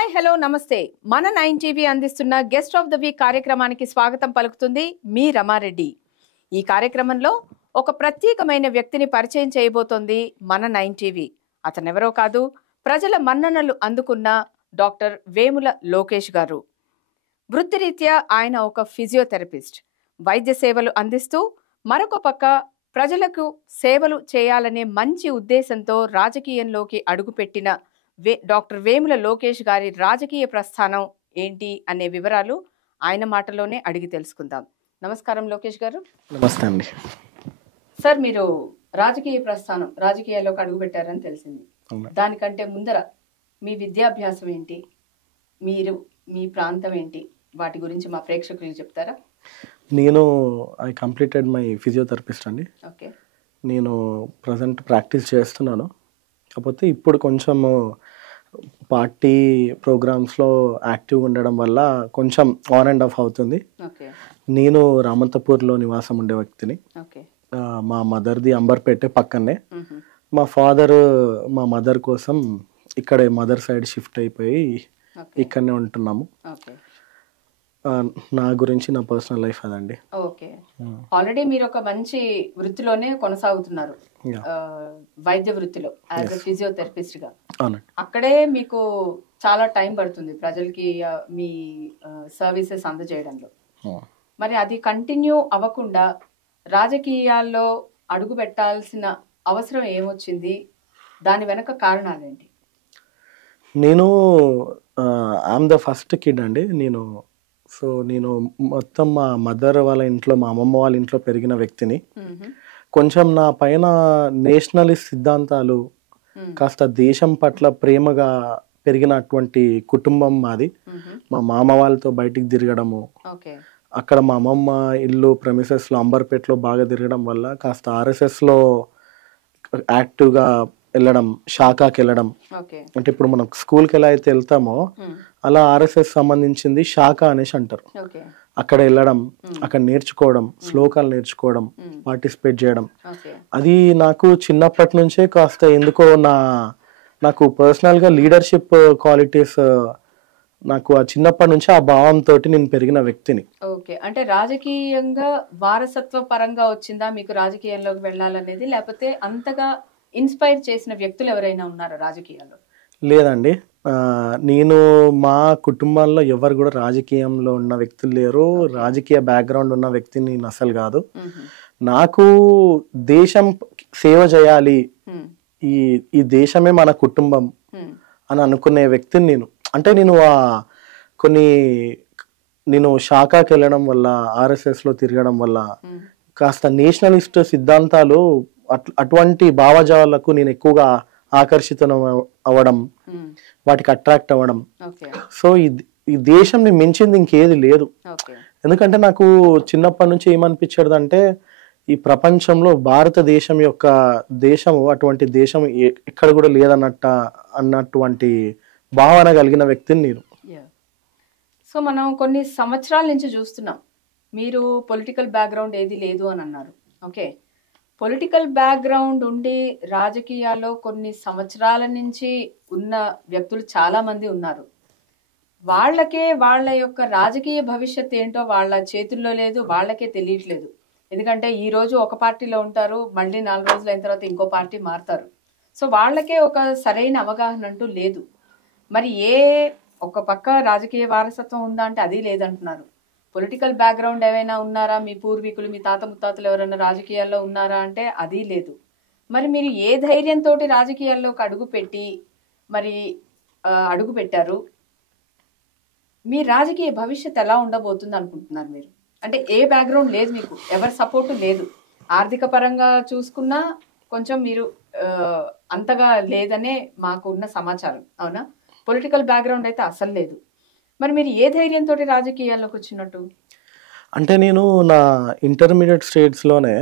Hi hello నమస్తే మన 9 TV అందిస్తున్న గెస్ట్ ఆఫ్ ద వీక్ కార్యక్రమానికి స్వాగతం పలుకుతుంది మీ రమారెడ్డి. ఈ కార్యక్రమంలో ఒక ప్రత్యేకమైన వ్యక్తిని పరిచయం చేయబోతోంది మన 9 టీవీ. అతనెవరో కాదు, ప్రజల మన్ననలు అందుకున్న డాక్టర్ వేముల లోకేష్ గారు. వృత్తిరీత్యా ఆయన ఒక ఫిజియోథెరపిస్ట్. వైద్య సేవలు అందిస్తూ మరొక పక్క ప్రజలకు సేవలు చేయాలనే మంచి ఉద్దేశంతో రాజకీయంలోకి అడుగుపెట్టిన డాక్టర్ వేముల లోకేష్ గారి రాజకీయ ప్రస్థానం ఏంటి అనే వివరాలు ఆయన మాటలోనే అడిగి తెలుసుకుందాం. నమస్కారం లోకేష్ గారు. నమస్తే అండి. సార్, మీరు రాజకీయ ప్రస్థానం రాజకీయాల్లోకి అడుగు పెట్టారని తెలిసింది. దానికంటే ముందర మీ విద్యాభ్యాసం ఏంటి, మీరు మీ ప్రాంతం ఏంటి, వాటి గురించి మా ప్రేక్షకులకు చెప్తారా? నేను ఐ కంప్లీటెడ్ మై ఫిజియోథెరపిస్ట్ అండి. ఓకే. నేను ప్రజెంట్ ప్రాక్టీస్ చేస్తున్నాను. కాకపోతే ఇప్పుడు కొంచెం పార్టీ ప్రోగ్రామ్స్లో యాక్టివ్గా ఉండడం వల్ల కొంచెం ఆన్ అండ్ ఆఫ్ అవుతుంది. నేను రామంతపూర్లో నివాసం ఉండే వ్యక్తిని. మా మదర్ది అంబర్పేట పక్కనే. మా ఫాదర్ మా మదర్ కోసం ఇక్కడే మదర్ సైడ్ షిఫ్ట్ అయిపోయి ఇక్కడనే ఉంటున్నాము. నా గురించి నా పర్సనల్ లైఫ్ అదండి. ఓకే. ఆల్రెడీ మీరు ఒక మంచి వృత్తిలోనే కొనసాగుతున్నారు, వైద్య వృత్తిలో యాజ్ ఎ ఫిజియోథెరపిస్ట్ గా. అక్కడే మీకు చాలా టైం పడుతుంది ప్రజలకి మీ సర్వీసెస్ అందజేయడంలో. మరి అది కంటిన్యూ అవ్వకుండా రాజకీయాల్లో అడుగు పెట్టాల్సిన అవసరం ఏమొచ్చింది? దాని వెనక కారణాలేంటి? నేను ఐఎమ్ ద ఫస్ట్ కిడ్ అండి. నేను మొత్తం మా మదర్ వాళ్ళ ఇంట్లో, మా అమ్మమ్మ వాళ్ళ ఇంట్లో పెరిగిన వ్యక్తిని. కొంచెం నా పైన నేషనలిస్ట్ సిద్ధాంతాలు, కాస్త దేశం పట్ల ప్రేమగా పెరిగినటువంటి కుటుంబం మాది. మా మామ వాళ్ళతో బయటికి తిరగడము, అక్కడ మా అమ్మమ్మ ఇల్లు ప్రెమిసెస్లో అంబర్పేటలో బాగా తిరగడం వల్ల కాస్త ఆర్ఎస్ఎస్లో యాక్టివ్గా వెళ్ళడం, శాఖకి వెళ్ళడం. అంటే ఇప్పుడు మనం స్కూల్కి ఎలా అయితే వెళ్తామో అలా ఆర్ఎస్ఎస్ సంబంధించింది శాఖ అనేసి అంటారు. అక్కడ వెళ్ళడం, అక్కడ నేర్చుకోవడం, శ్లోకాలు నేర్చుకోవడం, పార్టిసిపేట్ చేయడం. అది నాకు చిన్నప్పటి నుంచే కాస్త ఎందుకో నాకు పర్సనల్గా లీడర్షిప్ క్వాలిటీస్ నాకు ఆ చిన్నప్పటి నుంచి ఆ భావంతో నేను పెరిగిన వ్యక్తిని. ఓకే. అంటే రాజకీయంగా వారసత్వ పరంగా వచ్చిందా మీకు రాజకీయంలోకి వెళ్ళాలనేది, లేకపోతే అంతగా ఇన్స్పైర్ చేసిన వ్యక్తులు ఎవరైనా ఉన్నారా రాజకీయాల్లో? లేదండి. నేను మా కుటుంబాల్లో ఎవరు కూడా రాజకీయంలో ఉన్న వ్యక్తులు లేరు. రాజకీయ బ్యాక్గ్రౌండ్ ఉన్న వ్యక్తిని నేను అసలు కాదు. నాకు దేశం సేవ చేయాలి, ఈ దేశమే మన కుటుంబం అని అనుకునే వ్యక్తిని నేను. అంటే నేను శాఖకి వెళ్ళడం వల్ల, ఆర్ఎస్ఎస్లో తిరగడం వల్ల కాస్త నేషనలిస్ట్ సిద్ధాంతాలు, అటువంటి భావజాలకు నేను ఎక్కువగా ఆకర్షితం అవ్వడం, వాటికి అట్రాక్ట్ అవ్వడం. సో ఈ దేశంని మించింది ఇంకేది లేదు. ఎందుకంటే నాకు చిన్నప్పటి నుంచి ఏమనిపించేది అంటే, ఈ ప్రపంచంలో భారతదేశం యొక్క దేశము అటువంటి దేశం ఎక్కడ కూడా అన్నటువంటి భావన కలిగిన వ్యక్తిని నేను. సో మనం కొన్ని సంవత్సరాల నుంచి చూస్తున్నాం, మీరు పొలిటికల్ బ్యాక్గ్రౌండ్ ఏది లేదు అని అన్నారు. ఓకే. పొలిటికల్ బ్యాక్గ్రౌండ్ ఉండి రాజకీయాల్లో కొన్ని సంవత్సరాల నుంచి ఉన్న వ్యక్తులు చాలా మంది ఉన్నారు. వాళ్ళకే వాళ్ళ యొక్క రాజకీయ భవిష్యత్ ఏంటో వాళ్ళ చేతుల్లో లేదు, వాళ్ళకే తెలియట్లేదు. ఎందుకంటే ఈ రోజు ఒక పార్టీలో ఉంటారు, మళ్ళీ 4 రోజులు అయిన తర్వాత ఇంకో పార్టీ మారుతారు. సో వాళ్ళకే ఒక సరైన అవగాహన అంటూ లేదు. మరి ఒక పక్క రాజకీయ వారసత్వం ఉందా అంటే అది లేదంటున్నారు. పొలిటికల్ బ్యాక్గ్రౌండ్ ఏమైనా ఉన్నారా, మీ పూర్వీకులు, మీ తాత ముత్తాతలు ఎవరైనా రాజకీయాల్లో ఉన్నారా అంటే అది లేదు. మరి మీరు ఏ ధైర్యంతో రాజకీయాల్లోకి అడుగు పెట్టారు? మీ రాజకీయ భవిష్యత్ ఎలా ఉండబోతుంది అనుకుంటున్నారు మీరు? అంటే ఏ బ్యాక్గ్రౌండ్ లేదు మీకు, ఎవరి సపోర్టు లేదు. ఆర్థిక పరంగా చూసుకున్నా కొంచెం మీరు అంతగా లేదనే మాకు ఉన్న సమాచారం, అవునా? పొలిటికల్ బ్యాక్గ్రౌండ్ అయితే అసలు లేదు. మరి మీరు ఏ ధైర్యంతో రాజకీయాల్లోకి వచ్చినట్టు? అంటే నేను నా ఇంటర్మీడియట్ స్టేట్స్లోనే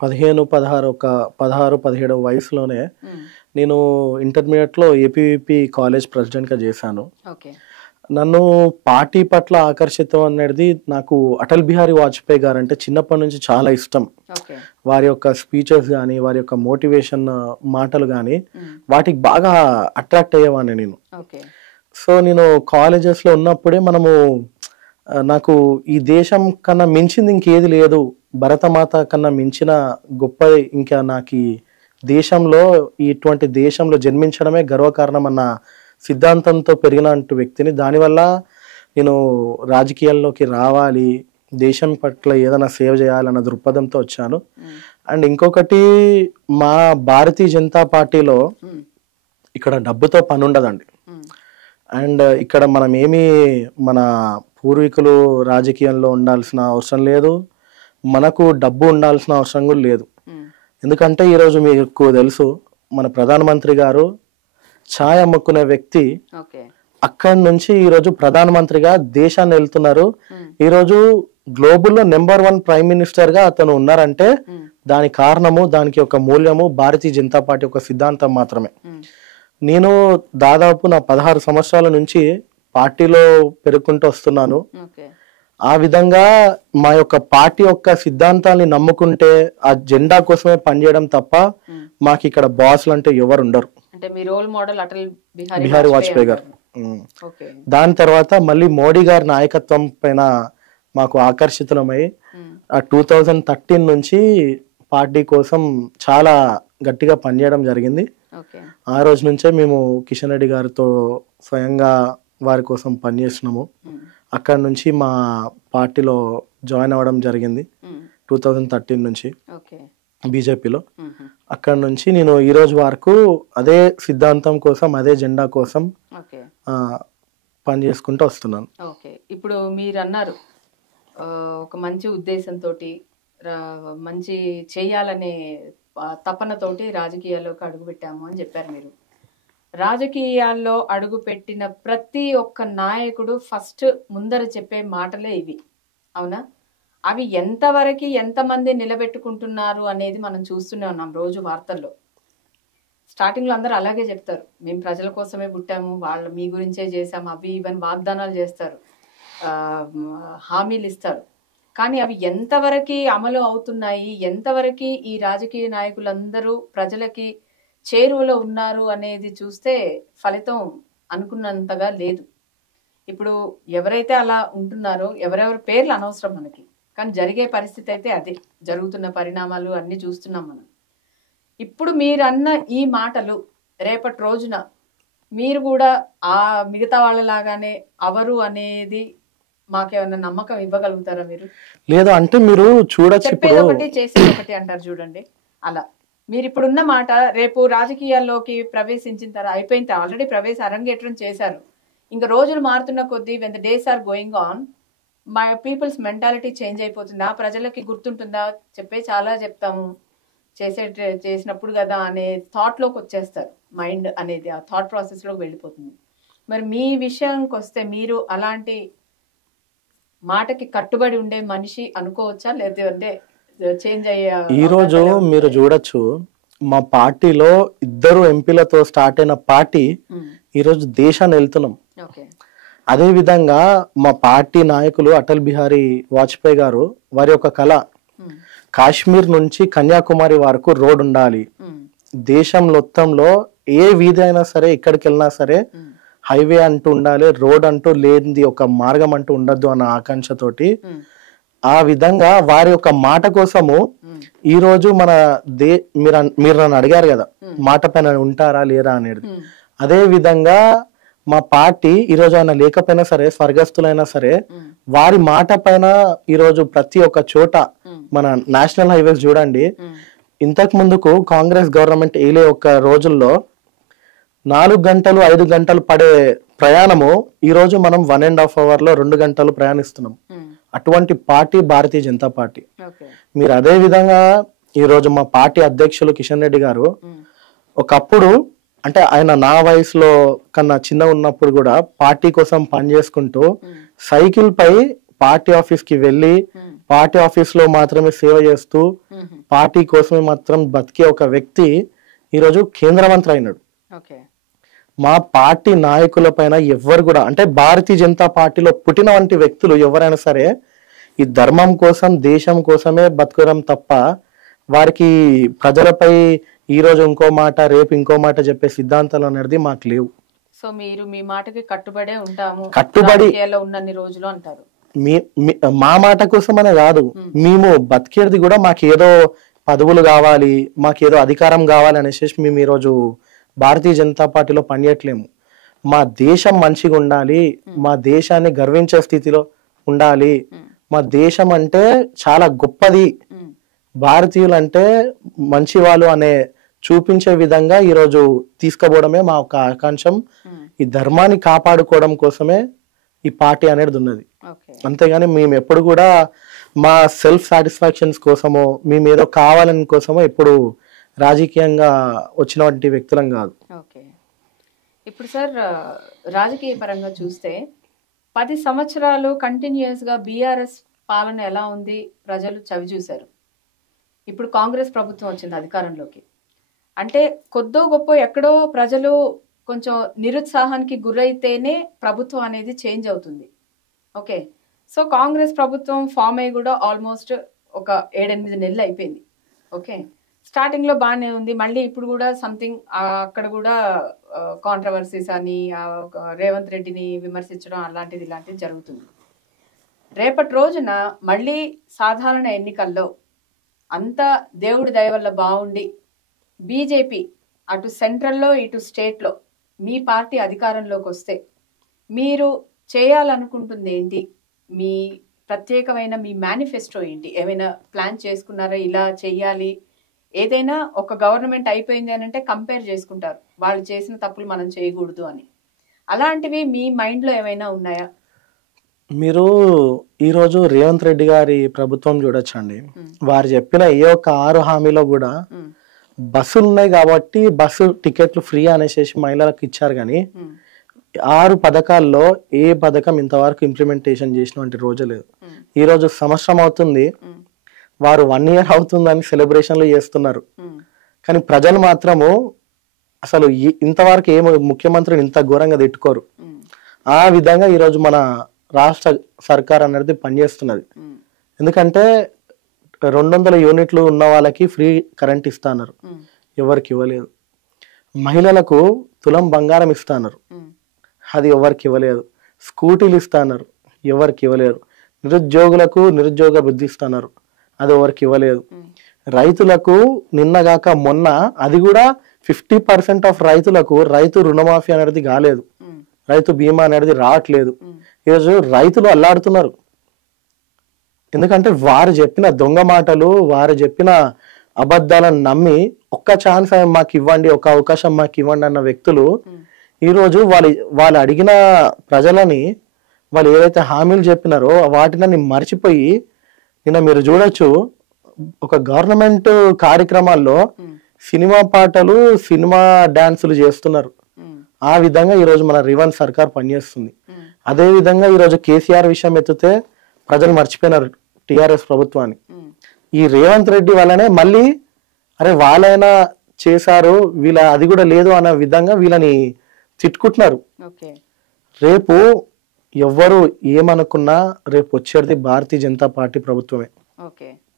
15, 16, 17 వయసులోనే నేను ఇంటర్మీడియట్లో ఏపీవీపీ కాలేజ్ ప్రెసిడెంట్గా చేశాను. నన్ను పార్టీ పట్ల ఆకర్షితం అనేది నాకు అటల్ బిహారీ వాజ్పేయి గారు అంటే చిన్నప్పటి నుంచి చాలా ఇష్టం. వారి యొక్క స్పీచెస్ కానీ, వారి యొక్క మోటివేషన్ మాటలు కానీ వాటికి బాగా అట్రాక్ట్ అయ్యేవాడిని నేను. సో నేను కాలేజెస్లో ఉన్నప్పుడే మనము నాకు ఈ దేశం కన్నా మించింది ఇంకేది లేదు, భరతమాత కన్నా మించిన గొప్ప ఇంకా నాకు ఈ దేశంలో ఇటువంటి దేశంలో జన్మించడమే గర్వకారణం అన్న సిద్ధాంతంతో పెరిగిన వ్యక్తిని. దానివల్ల నేను రాజకీయాల్లోకి రావాలి, దేశం పట్ల ఏదైనా సేవ చేయాలన్న దృక్పథంతో వచ్చాను. అండ్ ఇంకొకటి, మా భారతీయ జనతా పార్టీలో ఇక్కడ డబ్బుతో పని ఉండదండి. అండ్ ఇక్కడ మనం ఏమీ మన పూర్వీకులు రాజకీయంలో ఉండాల్సిన అవసరం లేదు, మనకు డబ్బు ఉండాల్సిన అవసరం కూడా లేదు. ఎందుకంటే ఈరోజు మీకు తెలుసు, మన ప్రధానమంత్రి గారు ఛాయ్ అమ్ముకునే వ్యక్తి అక్కడి నుంచి ఈరోజు ప్రధానమంత్రిగా దేశాన్ని వెళ్తున్నారు. ఈరోజు గ్లోబల్లో నెంబర్ 1 ప్రైమ్ మినిస్టర్ గా అతను ఉన్నారంటే దానికి కారణము, దానికి ఒక మూల్యము భారతీయ జనతా పార్టీ ఒక సిద్ధాంతం మాత్రమే. నేను దాదాపు నా 16 సంవత్సరాల నుంచి పార్టీలో పెరుగుకుంటూ వస్తున్నాను. ఆ విధంగా మా యొక్క పార్టీ యొక్క సిద్ధాంతాన్ని నమ్ముకుంటే ఆ జెండా కోసమే పనిచేయడం తప్ప మాకు ఇక్కడ బాసులు అంటే ఎవరు ఉండరు. బిహారీ వాజ్పేయి గారు. దాని తర్వాత మళ్ళీ మోడీ గారి నాయకత్వం పైన మాకు ఆకర్షితులమై ఆ 2013 నుంచి పార్టీ కోసం చాలా గట్టిగా పనిచేయడం జరిగింది. ఆ రోజు నుంచే మేము కిషన్ రెడ్డి గారితో స్వయంగా వారి కోసం పనిచేస్తున్నాము. అక్కడి నుంచి మా పార్టీలో జాయిన్ అవ్వడం జరిగింది 2013 నుంచి బీజేపీలో. అక్కడి నుంచి నేను ఈ రోజు వరకు అదే సిద్ధాంతం కోసం, అదే జెండా కోసం పని చేసుకుంటూ వస్తున్నాను. ఇప్పుడు మీరు అన్నారు ఒక మంచి ఉద్దేశంతో, మంచి చేయాలనే తపనతోటి రాజకీయాల్లోకి అడుగు పెట్టాము అని చెప్పారు మీరు. రాజకీయాల్లో అడుగు పెట్టిన ప్రతి ఒక్క నాయకుడు ఫస్ట్ ముందర చెప్పే మాటలే ఇవి, అవునా? అవి ఎంతవరకు ఎంతమంది నిలబెట్టుకుంటున్నారు అనేది మనం చూస్తూనే ఉన్నాం రోజు వార్తల్లో. స్టార్టింగ్లో అందరూ అలాగే చెప్తారు, మేము ప్రజల కోసమే పుట్టాము, వాళ్ళు మీ గురించే చేసాము, అవి ఇవన్నీ వాగ్దానాలు చేస్తారు, హామీలు ఇస్తారు. కానీ అవి ఎంతవరకు అమలు అవుతున్నాయి, ఎంతవరకు ఈ రాజకీయ నాయకులందరూ ప్రజలకి చేరువలో ఉన్నారు అనేది చూస్తే ఫలితం అనుకున్నంతగా లేదు. ఇప్పుడు ఎవరైతే అలా ఉంటున్నారో, ఎవరెవరి పేర్లు అనవసరం మనకి, కానీ జరిగే పరిస్థితి అయితే అదే జరుగుతున్న పరిణామాలు అన్ని చూస్తున్నాం మనం. ఇప్పుడు మీరు అన్న ఈ మాటలు రేపటి రోజున మీరు కూడా ఆ మిగతా వాళ్ళలాగానే అవరు అనేది మాకేమన్నా నమ్మకం ఇవ్వగలుగుతారా మీరు? లేదు అంటే మీరు చూడొచ్చు, చెప్పేది ఒకటి చేసేది ఒకటి అంటారు చూడండి. అలా మీరు ఇప్పుడున్న మాట రేపు రాజకీయాల్లోకి ప్రవేశించిన తర్వాత అయిపోయింది, ఆల్రెడీ అరంగేట్రం చేశారు. ఇంకా రోజులు మారుతున్న కొద్దీ when the days are going on, my people's mentality change అయిపోతుంది. ఆ ప్రజలకి గుర్తుంటుందా, చాలా చెప్తాము, చేసినప్పుడు కదా అనే థాట్ లోకి వచ్చేస్తారు. మైండ్ అనేది ఆ థాట్ ప్రాసెస్ లోకి వెళ్ళిపోతుంది. మరి మీ విషయానికి వస్తే మీరు అలాంటి మాటకి కట్టుబడి ఉండే మనిషి అనుకోవచ్చా, లేదంటే చేంజ్ అయ్యే? ఈ రోజు మీరు చూడొచ్చు, మా పార్టీలో 2 ఎంపీలతో స్టార్ట్ అయిన పార్టీ ఈ రోజు దేశాన్ని వెళ్తున్నాం. అదే విధంగా మా పార్టీ నాయకులు అటల్ బిహారీ వాజ్పేయి గారు, వారి యొక్క కళ కాశ్మీర్ నుంచి కన్యాకుమారి వరకు రోడ్ ఉండాలి, దేశం మొత్తంలో ఏ వీధి అయినా సరే, ఎక్కడికి వెళ్ళినా సరే హైవే అంటూ ఉండాలి, రోడ్ అంటూ లేనిది ఒక మార్గం అంటూ ఉండద్దు అన్న ఆకాంక్షతోటి, ఆ విధంగా వారి యొక్క మాట కోసము ఈ రోజు మన మీరు నన్ను అడిగారు కదా మాట పైన ఉంటారా లేరా అనేది. అదే విధంగా మా పార్టీ ఈరోజు ఆయన లేకపోయినా సరే, స్వర్గస్థులైనా సరే, వారి మాట పైన ఈరోజు ప్రతి ఒక్క చోట మన నేషనల్ హైవేస్ చూడండి, ఇంతకు ముందుకు కాంగ్రెస్ గవర్నమెంట్ ఏలే ఒక్క రోజుల్లో 4 గంటలు 5 గంటలు పడే ప్రయాణము ఈ రోజు మనం 1.5 hours లో 2 గంటలు ప్రయాణిస్తున్నాం. అటువంటి పార్టీ భారతీయ జనతా పార్టీ. మీరు అదే విధంగా ఈ రోజు మా పార్టీ అధ్యక్షులు కిషన్ రెడ్డి గారు ఒకప్పుడు, అంటే ఆయన నా వయసులో కన్నా చిన్న ఉన్నప్పుడు కూడా పార్టీ కోసం పనిచేసుకుంటూ సైకిల్ పై పార్టీ ఆఫీస్ కి వెళ్ళి పార్టీ ఆఫీస్ లో మాత్రమే సేవ చేస్తూ పార్టీ కోసమే మాత్రం బతికే ఒక వ్యక్తి ఈరోజు కేంద్ర మంత్రి అయినాడు. మా పార్టీ నాయకుల పైన ఎవరు కూడా, అంటే భారతీయ జనతా పార్టీలో పుట్టిన వంటి వ్యక్తులు ఎవరైనా సరే ఈ ధర్మం కోసం, దేశం కోసమే బతకడం తప్ప వారికి ప్రజలపై ఈ రోజు ఇంకో మాట, రేపు ఇంకో మాట చెప్పే సిద్ధాంతాలు అనేది మాకు లేవు. సో మీరు మీ మాటకి కట్టుబడే ఉంటాము కట్టుబడి రాజకీయాల్లో ఉన్నన్ని రోజులు అంటారు. మా మాట కోసమనే కాదు, మేము బతికేది కూడా మాకేదో పదవులు కావాలి, మాకేదో అధికారం కావాలి అనేసి మేము ఈరోజు భారతీయ జనతా పార్టీలో పనిచేయట్లేము. మా దేశం మంచిగా ఉండాలి, మా దేశాన్ని గర్వించే స్థితిలో ఉండాలి, మా దేశం అంటే చాలా గొప్పది, భారతీయులు అంటే మంచి వాళ్ళు అనే చూపించే విధంగా ఈరోజు తీసుకుపోవడమే మా ఒక ఆకాంక్షం. ఈ ధర్మాన్ని కాపాడుకోవడం కోసమే ఈ పార్టీ అనేది ఉన్నది. అంతేగాని మేము ఎప్పుడు కూడా మా సెల్ఫ్ సాటిస్ఫాక్షన్స్ కోసమో మేము ఏదో కావాలని కోసమో ఎప్పుడు రాజకీయంగా వచ్చినటువంటి వ్యక్తులం కాదు. ఓకే, ఇప్పుడు సార్ రాజకీయ పరంగా చూస్తే 10 సంవత్సరాలు కంటిన్యూస్గా బీఆర్ఎస్ పాలన ఎలా ఉంది ప్రజలు చవి చూశారు. ఇప్పుడు కాంగ్రెస్ ప్రభుత్వం వచ్చింది అధికారంలోకి, అంటే కొద్దో గొప్ప ఎక్కడో ప్రజలు కొంచెం నిరుత్సాహానికి గురైతేనే ప్రభుత్వం అనేది చేంజ్ అవుతుంది. ఓకే, సో కాంగ్రెస్ ప్రభుత్వం ఫామ్ అయ్యి కూడా ఆల్మోస్ట్ ఒక 7-8 నెలలు అయిపోయింది. ఓకే, స్టార్టింగ్లో బాగానే ఉంది, మళ్ళీ ఇప్పుడు కూడా సంథింగ్ అక్కడ కూడా కాంట్రవర్సీస్ అని రేవంత్ రెడ్డిని విమర్శించడం అలాంటిది ఇలాంటిది జరుగుతుంది. రేపటి రోజున మళ్ళీ సాధారణ ఎన్నికల్లో అంతా దేవుడి దయ వల్ల బాగుండి బీజేపీ అటు సెంట్రల్లో ఇటు స్టేట్లో మీ పార్టీ అధికారంలోకి వస్తే మీరు చేయాలనుకుంటుంది ఏంటి? మీ ప్రత్యేకమైన మీ మేనిఫెస్టో ఏంటి? ఏమైనా ప్లాన్ చేసుకున్నారా ఇలా చెయ్యాలి? ఏదైనా ఒక గవర్నమెంట్ అయిపోయింది అని అంటే కంపేర్ చేసుకుంటారు, వాళ్ళు చేసిన తప్పులు మనం చేయకూడదు అని. అలాంటివి మీ మైండ్లో ఏమైనా ఉన్నాయా? మీరు ఈరోజు రేవంత్ రెడ్డి గారి ప్రభుత్వం చూడొచ్చండి, వారు చెప్పిన ఏ ఒక్క 6 హామీలో కూడా బస్సులు ఉన్నాయి కాబట్టి బస్సు టికెట్లు ఫ్రీ అనేసి మహిళలకు ఇచ్చారు, కానీ 6 పథకాల్లో ఏ పథకం ఇంతవరకు ఇంప్లిమెంటేషన్ చేసినటువంటి రోజు లేదు. ఈరోజు సంవత్సరం అవుతుంది, వారు 1 year అవుతుందని సెలబ్రేషన్లు చేస్తున్నారు, కానీ ప్రజలు మాత్రము అసలు ఇంతవరకు ఏ ముఖ్యమంత్రిని ఇంత ఘోరంగా తిట్టుకోరు. ఆ విధంగా ఈరోజు మన రాష్ట్ర సర్కార్ అనేది పనిచేస్తున్నది. ఎందుకంటే 200 యూనిట్లు ఉన్న వాళ్ళకి ఫ్రీ కరెంట్ ఇస్తున్నారు, ఎవరికి ఇవ్వలేదు. మహిళలకు తులం బంగారం ఇస్తున్నారు, అది ఎవరికి ఇవ్వలేదు. స్కూటీలు ఇస్తున్నారు, ఎవరికి ఇవ్వలేరు. నిరుద్యోగులకు నిరుద్యోగ వృద్ధి ఇస్తున్నారు, అది ఎవరికి ఇవ్వలేదు. రైతులకు నిన్నగాక మొన్న అది కూడా 50% ఆఫ్ రైతులకు రైతు రుణమాఫీ అనేది కాలేదు, రైతు బీమా అనేది రావట్లేదు. ఈరోజు రైతులు అల్లాడుతున్నారు, ఎందుకంటే వారు చెప్పిన దొంగ మాటలు, వారు చెప్పిన అబద్ధాలను నమ్మి ఒక్క ఛాన్స్ మాకు ఇవ్వండి, ఒక అవకాశం మాకు ఇవ్వండి అన్న వ్యక్తులు ఈరోజు వాళ్ళు అడిగిన ప్రజలని వాళ్ళు ఏదైతే హామీలు చెప్పినారో వాటిని మర్చిపోయి నిన్న మీరు చూడొచ్చు ఒక గవర్నమెంట్ కార్యక్రమాల్లో సినిమా పాటలు, సినిమా డాన్సులు చేస్తున్నారు. ఆ విధంగా ఈరోజు మన రేవంత్ సర్కార్ పనిచేస్తుంది. అదే విధంగా ఈరోజు కేసీఆర్ విషయం ఎత్తితే ప్రజలు మర్చిపోయినారు టిఆర్ఎస్ ప్రభుత్వాన్ని. ఈ రేవంత్ రెడ్డి వల్లనే మళ్ళీ అరే వాళ్ళైనా చేశారు, వీళ్ళ అది కూడా లేదు అన్న విధంగా వీళ్ళని తిట్టుకుంటున్నారు. రేపు ఎవ్వరు ఏమనుకున్నా రేపు వచ్చేది భారతీయ జనతా పార్టీ ప్రభుత్వమే.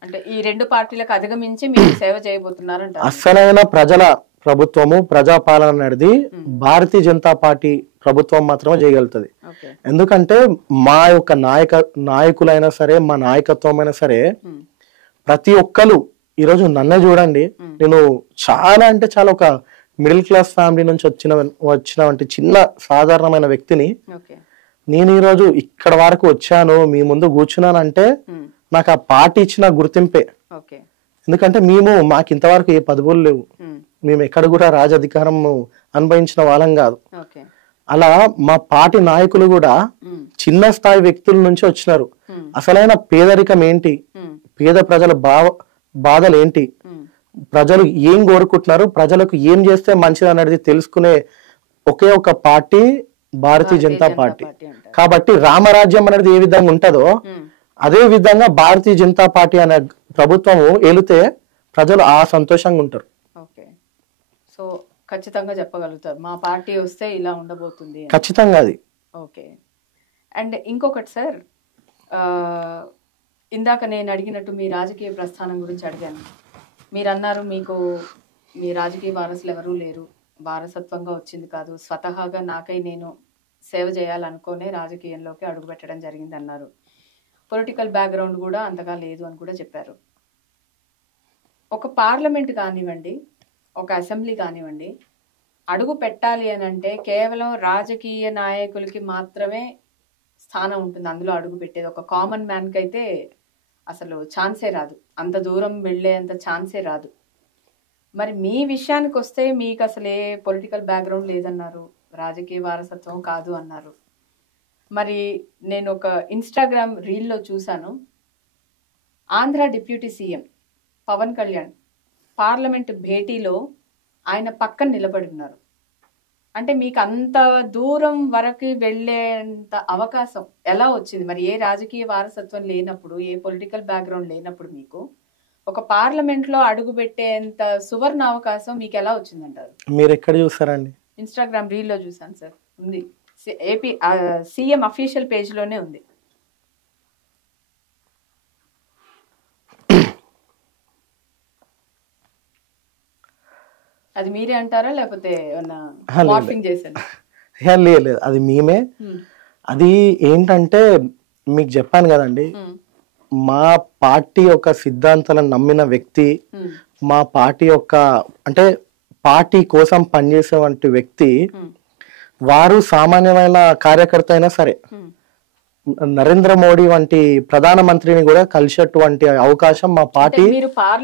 అంటే ఈ 2 పార్టీలకు అధిగమించి మీరు సేవ చేయబోతున్నారంట. అసలైన ప్రజల ప్రభుత్వము, ప్రజాపాలన అనేది భారతీయ జనతా పార్టీ ప్రభుత్వం మాత్రమే చేయగలుగుతుంది. ఎందుకంటే మా యొక్క నాయకులైనా సరే, మా నాయకత్వం అయినా సరే, ప్రతి ఒక్కరు ఈరోజు నన్నే చూడండి, నేను చాలా అంటే చాలా ఒక మిడిల్ క్లాస్ ఫ్యామిలీ నుంచి వచ్చినటువంటి చిన్న సాధారణమైన వ్యక్తిని. నేను ఈరోజు ఇక్కడ వరకు వచ్చాను, మీ ముందు కూర్చున్నానంటే నాకు ఆ పార్టీ ఇచ్చిన గుర్తింపే. ఎందుకంటే మాకు ఇంతవరకు ఏ పదవులు లేవు, మేము ఎక్కడ కూడా రాజధికారం అనుభవించిన వాళ్ళం కాదు. అలా మా పార్టీ నాయకులు కూడా చిన్న స్థాయి వ్యక్తుల నుంచి వచ్చినారు. అసలైన పేదరికం ఏంటి, పేద ప్రజల బాధలు ఏంటి, ప్రజలు ఏం కోరుకుంటున్నారు, ప్రజలకు ఏం చేస్తే మంచిది అనేది తెలుసుకునే ఒకే ఒక పార్టీ భారతీయ జనతా పార్టీ. కాబట్టి రామరాజ్యం అనేది ఏ విధంగా ఉంటుందో అదే విధంగా భారతీయ జనతా పార్టీ అనే ప్రభుత్వము ఏలితే ప్రజలు ఆ సంతోషంగా ఉంటారు. సో ఖచ్చితంగా చెప్పగలుగుతారు మా పార్టీ వస్తే ఇలా ఉండబోతుంది ఖచ్చితంగా అది. ఓకే, అండ్ ఇంకొకటి సార్, ఇందాక నేను అడిగినట్టు మీ రాజకీయ ప్రస్థానం గురించి అడిగాను. మీరు అన్నారు మీకు మీ రాజకీయ వారసులు ఎవరూ లేరు, వారసత్వంగా వచ్చింది కాదు, స్వతహాగా నాకై నేను సేవ చేయాలనుకునే రాజకీయంలోకి అడుగుపెట్టడం జరిగింది అన్నారు. పొలిటికల్ బ్యాక్గ్రౌండ్ కూడా అంతగా లేదు అని కూడా చెప్పారు. ఒక పార్లమెంట్ కానివ్వండి, ఒక అసెంబ్లీ కానివ్వండి, అడుగు పెట్టాలి అని అంటే కేవలం రాజకీయ నాయకులకి మాత్రమే స్థానం ఉంటుంది అందులో అడుగు పెట్టేది. ఒక కామన్ మ్యాన్కి అయితే అసలు ఛాన్సే రాదు, అంత దూరం వెళ్ళేంత ఛాన్సే రాదు. మరి మీ విషయానికి వస్తే మీకు అసలు ఏ పొలిటికల్ బ్యాక్గ్రౌండ్ లేదన్నారు, రాజకీయ వారసత్వం కాదు అన్నారు. మరి నేను ఒక ఇన్స్టాగ్రామ్ రీల్లో చూశాను, Andhra deputy CM Pawan Kalyan parliament భేటీలో ఆయన పక్కన నిలబడి ఉన్నారు. అంటే మీకు అంత దూరం వరకు వెళ్ళేంత అవకాశం ఎలా వచ్చింది? మరి ఏ రాజకీయ వారసత్వం లేనప్పుడు, ఏ పొలిటికల్ బ్యాక్గ్రౌండ్ లేనప్పుడు మీకు ఒక పార్లమెంట్ లో అడుగు పెట్టేంత సువర్ణ అవకాశం మీకు ఎలా వచ్చిందంటారు? మీరు ఎక్కడ చూసారండి? ఇన్స్టాగ్రామ్ రీల్లో చూసాను సార్, ఉంది, ఏపీ సీఎం అఫీషియల్ పేజ్ లోనే ఉంది. అది మీరే అంటారా లేకపోతే మార్ఫింగ్ చేశారు? లేదు, అది మేమే. అది ఏంటంటే మీకు చెప్పాను కదండి, మా పార్టీ యొక్క సిద్ధాంతాలను నమ్మిన వ్యక్తి, మా పార్టీ యొక్క అంటే పార్టీ కోసం పనిచేసేటువంటి వ్యక్తి, వారు సామాన్యమైన కార్యకర్త అయినా సరే నరేంద్ర మోడీ వంటి ప్రధానమంత్రిని కూడా కలిసేటువంటి అవకాశం మా పార్టీ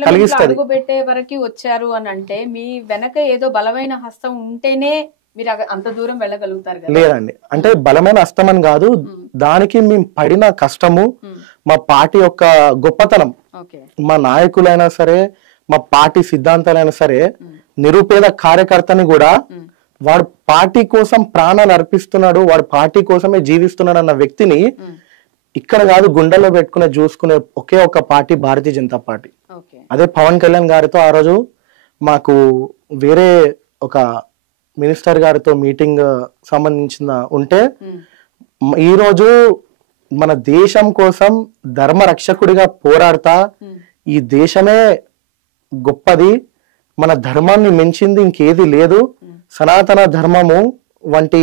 కలిగిస్తుంది. పెట్టే వరకు వచ్చారు అని అంటే మీ వెనక ఏదో బలమైన హస్తం ఉంటేనే మీరు అంత దూరం వెళ్ళగలుగుతారు కదా? లేదండి, అంటే బలమైన హస్తం అని కాదు, దానికి మేము పడిన కష్టము, మా పార్టీ యొక్క గొప్పతనం, మా నాయకులైనా సరే మా పార్టీ సిద్ధాంతాలైనా సరే, నిరుపేద కార్యకర్తని కూడా వాడు పార్టీ కోసం ప్రాణాలు అర్పిస్తున్నాడు, వాడు పార్టీ కోసమే జీవిస్తున్నాడు అన్న వ్యక్తిని ఇక్కడ కాదు గుండెల్లో పెట్టుకునే చూసుకునే ఒకే ఒక పార్టీ భారతీయ జనతా పార్టీ. అదే పవన్ కళ్యాణ్ గారితో ఆ రోజు మాకు వేరే ఒక మినిస్టర్ గారితో మీటింగ్ సంబంధించిన ఉంటే, ఈ రోజు మన దేశం కోసం ధర్మ రక్షకుడిగా పోరాడతా, ఈ దేశమే గొప్పది, మన ధర్మాన్ని మించింది ఇంకేది లేదు, సనాతన ధర్మము వంటి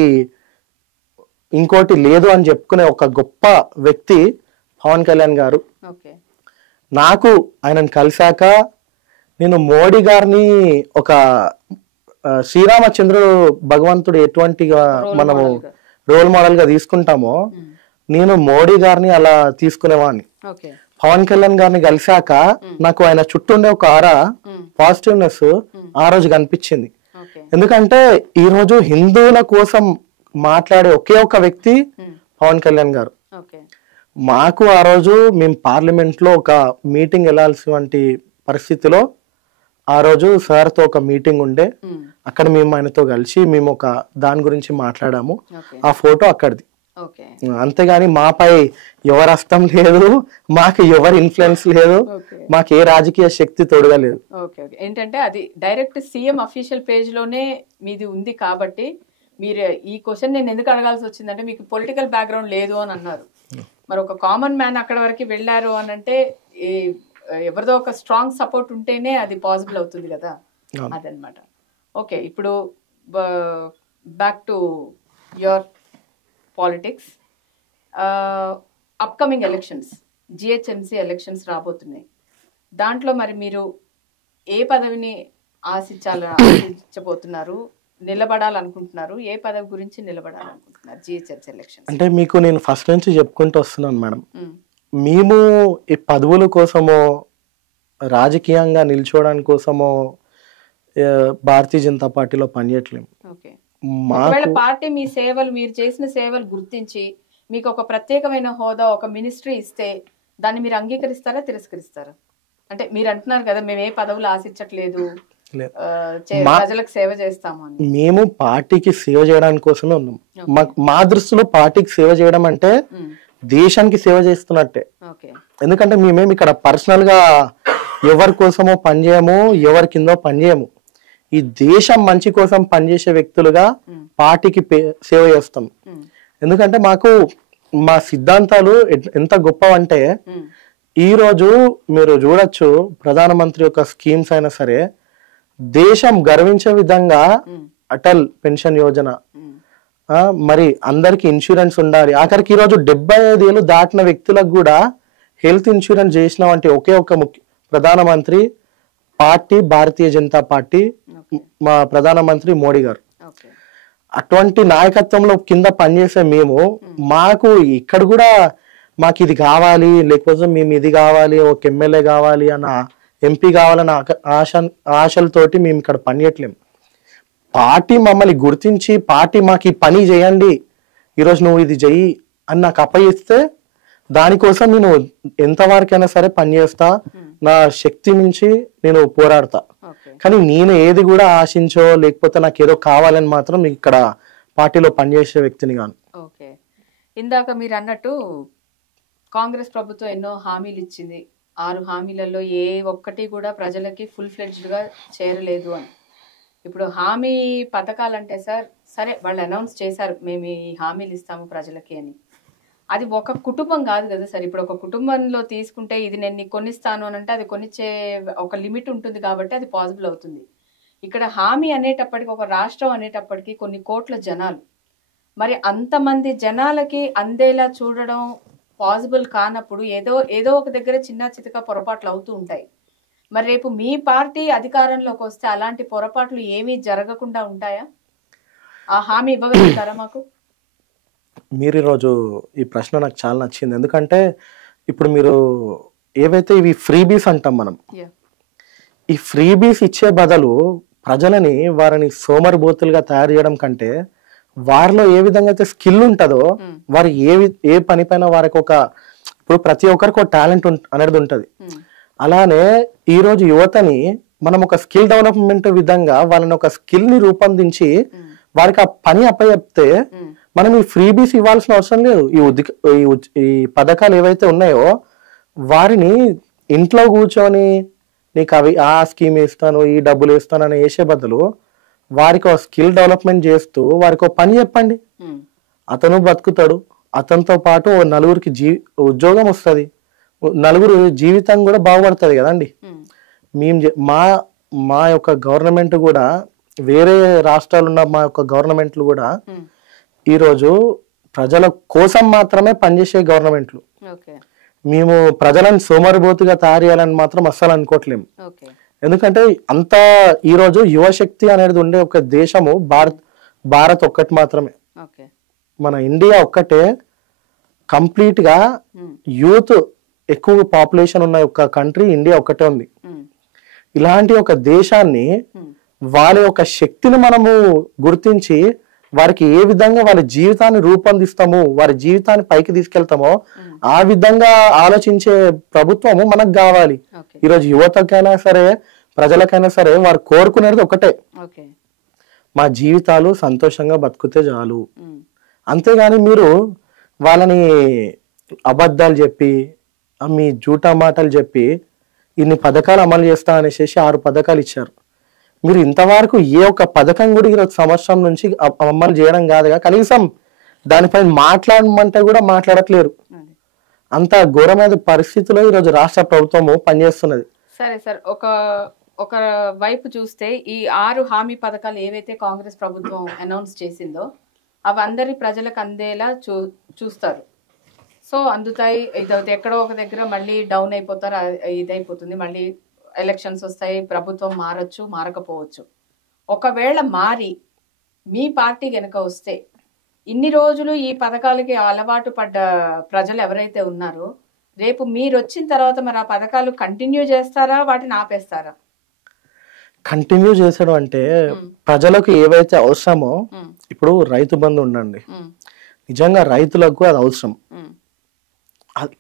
ఇంకోటి లేదు అని చెప్పుకునే ఒక గొప్ప వ్యక్తి పవన్ కళ్యాణ్ గారు. నాకు ఆయనను కలిశాక నేను మోడీ గారిని ఒక శ్రీరామచంద్రుడు భగవంతుడు ఎటువంటిగా మనము రోల్ మోడల్ గా తీసుకుంటామో, నేను మోడీ గారిని అలా తీసుకునేవాడిని. పవన్ కళ్యాణ్ గారిని కలిశాక నాకు ఆయన చుట్టూ ఉండే ఒక ఆరా పాజిటివ్నెస్ ఆ రోజు కనిపించింది. ఎందుకంటే ఈ రోజు హిందువుల కోసం మాట్లాడే ఒకే ఒక వ్యక్తి పవన్ కళ్యాణ్ గారు. మాకు ఆ రోజు మేము పార్లమెంట్ లో ఒక మీటింగ్ వెళ్ళాల్సిన పరిస్థితిలో ఆ రోజు సార్ తో ఒక మీటింగ్ ఉండే, అక్కడ మేము ఆయనతో కలిసి మేము ఒక దాని గురించి మాట్లాడాము. ఆ ఫోటో అక్కడిది. అంతేగాని మాపై ఎవరి హస్తం లేదు, మాకు ఎవరి ఇన్ఫ్లుయెన్స్ లేదు, మాకు ఏ రాజకీయ శక్తి తోడుగా లేదు. ఏంటంటే అది డైరెక్ట్ సీఎం అఫీషియల్ పేజ్ లోనే మీది ఉంది కాబట్టి మీరు ఈ క్వశ్చన్ నేను ఎందుకు అడగాల్సి వచ్చిందంటే మీకు పొలిటికల్ బ్యాక్గ్రౌండ్ లేదు అని అన్నారు. మరి ఒక కామన్ మ్యాన్ అక్కడ వరకు వెళ్ళారు అని అంటే ఎవరిదో ఒక స్ట్రాంగ్ సపోర్ట్ ఉంటేనే అది పాసిబుల్ అవుతుంది కదా, అదనమాట. ఓకే, ఇప్పుడు back to your politics. Upcoming elections, GHMC elections రాబోతున్నాయి. దాంట్లో మరి మీరు ఏ పదవిని ఆశించబోతున్నారు, నిలబడాలనుకుంటున్నారు? ఏ పదవి గురించి నిలబడాలనుకుంటున్నారు జిహెచ్ఎంసీ ఎలక్షన్స్? అంటే మీకు నేను ఫస్ట్ నుంచి చెప్పుకుంటూ వస్తున్నాను మేడం, మేము ఈ పదవుల కోసమో రాజకీయంగా నిల్చోవడానికి కోసమో భారతీయ జనతా పార్టీలో పనిచేయట్లేము. పార్టీ మీ సేవలు, మీరు చేసిన సేవలు గుర్తించి మీకు ఒక ప్రత్యేకమైన హోదా, ఒక మినిస్ట్రీ ఇస్తే దాన్ని మీరు అంగీకరిస్తారా, తిరస్కరిస్తారా? అంటే మీరు అంటున్నారు కదా మేము ఏ పదవులు ఆశించట్లేదు, ప్రజలకు సేవ చేస్తాము అని. మేము పార్టీకి సేవ చేయడానికి కోసమే ఉన్నాం. మా దృష్టిలో పార్టీకి సేవ చేయడం అంటే దేశానికి సేవ చేస్తున్నట్టే. ఎందుకంటే మేమేమి ఇక్కడ పర్సనల్ గా ఎవరి కోసమో పనిచేయము, ఎవరి కిందో పనిచేయము. ఈ దేశం మంచి కోసం పనిచేసే వ్యక్తులుగా పార్టీకి సేవ చేస్తాం. ఎందుకంటే మాకు మా సిద్ధాంతాలు ఎంత గొప్పవంటే, ఈ రోజు మీరు చూడొచ్చు ప్రధానమంత్రి యొక్క స్కీమ్స్ అయినా సరే దేశం గర్వించే విధంగా అటల్ పెన్షన్ యోజన, మరి అందరికి ఇన్సూరెన్స్ ఉండాలి. ఆఖరికి ఈరోజు 75 ఏళ్ళు దాటిన వ్యక్తులకు కూడా హెల్త్ ఇన్సూరెన్స్ చేసినామంటే ఒకే ఒక ప్రధానమంత్రి పార్టీ భారతీయ జనతా పార్టీ, మా ప్రధానమంత్రి మోడీ గారు. అటువంటి నాయకత్వంలో కింద పనిచేసే మేము మాకు ఇక్కడ కూడా మాకు ఇది కావాలి, లేకపోతే మేము ఇది కావాలి, ఒక ఎమ్మెల్యే కావాలి అన్న, ఎంపీ కావాలన్న ఆశలతోటి మేము ఇక్కడ పనిచేయట్లేము. పార్టీ మమ్మల్ని గుర్తించి పార్టీ మాకు ఈ పని చేయండి, ఈరోజు నువ్వు ఇది చెయ్యి అని నాకు అప్పగిస్తే దానికోసం నేను ఎంతవరకైనా సరే పనిచేస్తా, నా శక్తి నుంచి నేను పోరాడతా. కానీ నేను ఏది కూడా ఆశించో లేకపోతే నాకు ఏదో కావాలని మాత్రం ఇక్కడ పార్టీలో పనిచేసే వ్యక్తిని కాను. ఓకే, ఇందాక మీరు అన్నట్టు కాంగ్రెస్ ప్రభుత్వం ఎన్నో హామీలు ఇచ్చింది. 6 హామీలలో ఏ ఒక్కటి కూడా ప్రజలకి ఫుల్ ఫ్లెడ్జ్డ్ గా చేరలేదు అని. ఇప్పుడు హామీ పథకాలంటే సార్, సరే వాళ్ళు అనౌన్స్ చేశారు మేము ఈ హామీలు ఇస్తాము ప్రజలకి అని. అది ఒక కుటుంబం కాదు కదా సార్. ఇప్పుడు ఒక కుటుంబంలో తీసుకుంటే ఇది నేను నీకు కొనిస్తాను అని అంటే అది కొనిచ్చే ఒక లిమిట్ ఉంటుంది కాబట్టి అది పాసిబుల్ అవుతుంది. ఇక్కడ హామీ అనేటప్పటికి, ఒక రాష్ట్రం అనేటప్పటికి కొన్ని కోట్ల జనాలు, మరి అంతమంది జనాలకి అందేలా చూడడం పాసిబుల్ కానప్పుడు ఏదో ఒక దగ్గర చిన్న చితక పొరపాట్లు అవుతూ ఉంటాయి. మరి రేపు మీ పార్టీ అధికారంలోకి వస్తే అలాంటి పొరపాట్లు ఏమీ జరగకుండా ఉంటాయా? ఆ హామీ ఇవ్వగలుగుతారా మాకు? మీరు ఈరోజు ఈ ప్రశ్న నాకు చాలా నచ్చింది. ఎందుకంటే ఇప్పుడు మీరు ఏవైతే ఇవి ఫ్రీబీస్ అంటాం మనం, ఈ ఫ్రీబీస్ ఇచ్చే బదులు ప్రజలని వారిని సోమరిబోతులుగా తయారు చేయడం కంటే వారిలో ఏ విధంగా అయితే స్కిల్ ఉంటుందో, వారు ఏ పని పైన వారికి ఇప్పుడు ప్రతి ఒక్కరికి ఒక టాలెంట్ అనేది ఉంటది. అలానే ఈ రోజు యువతని మనం ఒక స్కిల్ డెవలప్మెంట్ విధంగా వాళ్ళని ఒక స్కిల్ ని రూపొందించి వారికి ఆ పని అప్పచెప్తే మనం ఈ ఫ్రీబీస్ ఇవ్వాల్సిన అవసరం లేదు. ఈ పథకాలు ఏవైతే ఉన్నాయో వారిని ఇంట్లో కూర్చొని నీకు ఆ స్కీమ్ ఇస్తాను, ఈ డబ్బులు ఇస్తాను అని వేసే బదులు వారికి ఒక స్కిల్ డెవలప్మెంట్ చేస్తూ వారికి ఒక పని చెప్పండి. అతను బతుకుతాడు, అతనితో పాటు నలుగురికి ఉద్యోగం వస్తుంది, నలుగురు జీవితం కూడా బాగుపడుతుంది కదండి. మా యొక్క గవర్నమెంట్ కూడా, వేరే రాష్ట్రాలు ఉన్న మా యొక్క గవర్నమెంట్లు కూడా ఈరోజు ప్రజల కోసం మాత్రమే పనిచేసే గవర్నమెంట్లు. మేము ప్రజలను సోమరిబోతుగా తయారు చేయాలని మాత్రం అస్సలు అనుకోవట్లేము. ఎందుకంటే అంత ఈరోజు యువశక్తి అనేది ఉండే ఒక దేశము భారత్ ఒక్కటి మాత్రమే. మన ఇండియా ఒక్కటే కంప్లీట్ గా యూత్ ఎక్కువ పాపులేషన్ ఉన్న ఒక కంట్రీ ఇండియా ఒక్కటే ఉంది. ఇలాంటి ఒక దేశాన్ని వాళ్ళ యొక్క శక్తిని మనము గుర్తించి వారికి ఏ విధంగా వాళ్ళ జీవితాన్ని రూపొందిస్తాము, వారి జీవితాన్ని పైకి తీసుకెళ్తామో ఆ విధంగా ఆలోచించే ప్రభుత్వము మనకు కావాలి. ఈరోజు యువతకైనా సరే ప్రజలకైనా సరే వారు కోరుకునేది ఒకటే, మా జీవితాలు సంతోషంగా బతుకుతే చాలు. అంతేగాని మీరు వాళ్ళని అబద్ధాలు చెప్పి, మీ జూటా మాటలు చెప్పి ఇన్ని పథకాలు అమలు చేస్తా అనేసి 6 పథకాలు ఇచ్చారు. మీరు ఇంతవరకు ఏ ఒక్క పథకం కూడా ఈరోజు సంవత్సరం నుంచి అమలు చేయడం కాదుగా, కనీసం దానిపై మాట్లాడమంటే కూడా మాట్లాడట్లేరు. అంత ఘోరమైన పరిస్థితిలో ఈరోజు రాష్ట్ర ప్రభుత్వము పనిచేస్తున్నది. సరే సార్, ఒక వైపు చూస్తే ఈ 6 హామీ పథకాలు ఏవైతే కాంగ్రెస్ ప్రభుత్వం అనౌన్స్ చేసిందో అవి అందరి ప్రజలకు అందేలా చూస్తారు. సో అందుతాయి, ఇదైతే ఎక్కడో ఒక దగ్గర మళ్ళీ డౌన్ అయిపోతారు, ఇదైపోతుంది, మళ్ళీ ఎలక్షన్స్ వస్తాయి, ప్రభుత్వం మారచ్చు మారకపోవచ్చు. ఒకవేళ మారి మీ పార్టీ కనుక వస్తే ఇన్ని రోజులు ఈ పథకాలకి అలవాటు పడ్డ ప్రజలు ఎవరైతే ఉన్నారో రేపు మీరు వచ్చిన తర్వాత మరి ఆ పథకాలు కంటిన్యూ చేస్తారా, వాటిని ఆపేస్తారా? కంటిన్యూ చేసడం అంటే ప్రజలకు ఏవైతే అవసరమో, ఇప్పుడు రైతు బంధు ఉండండి, నిజంగా రైతులకు అది అవసరం.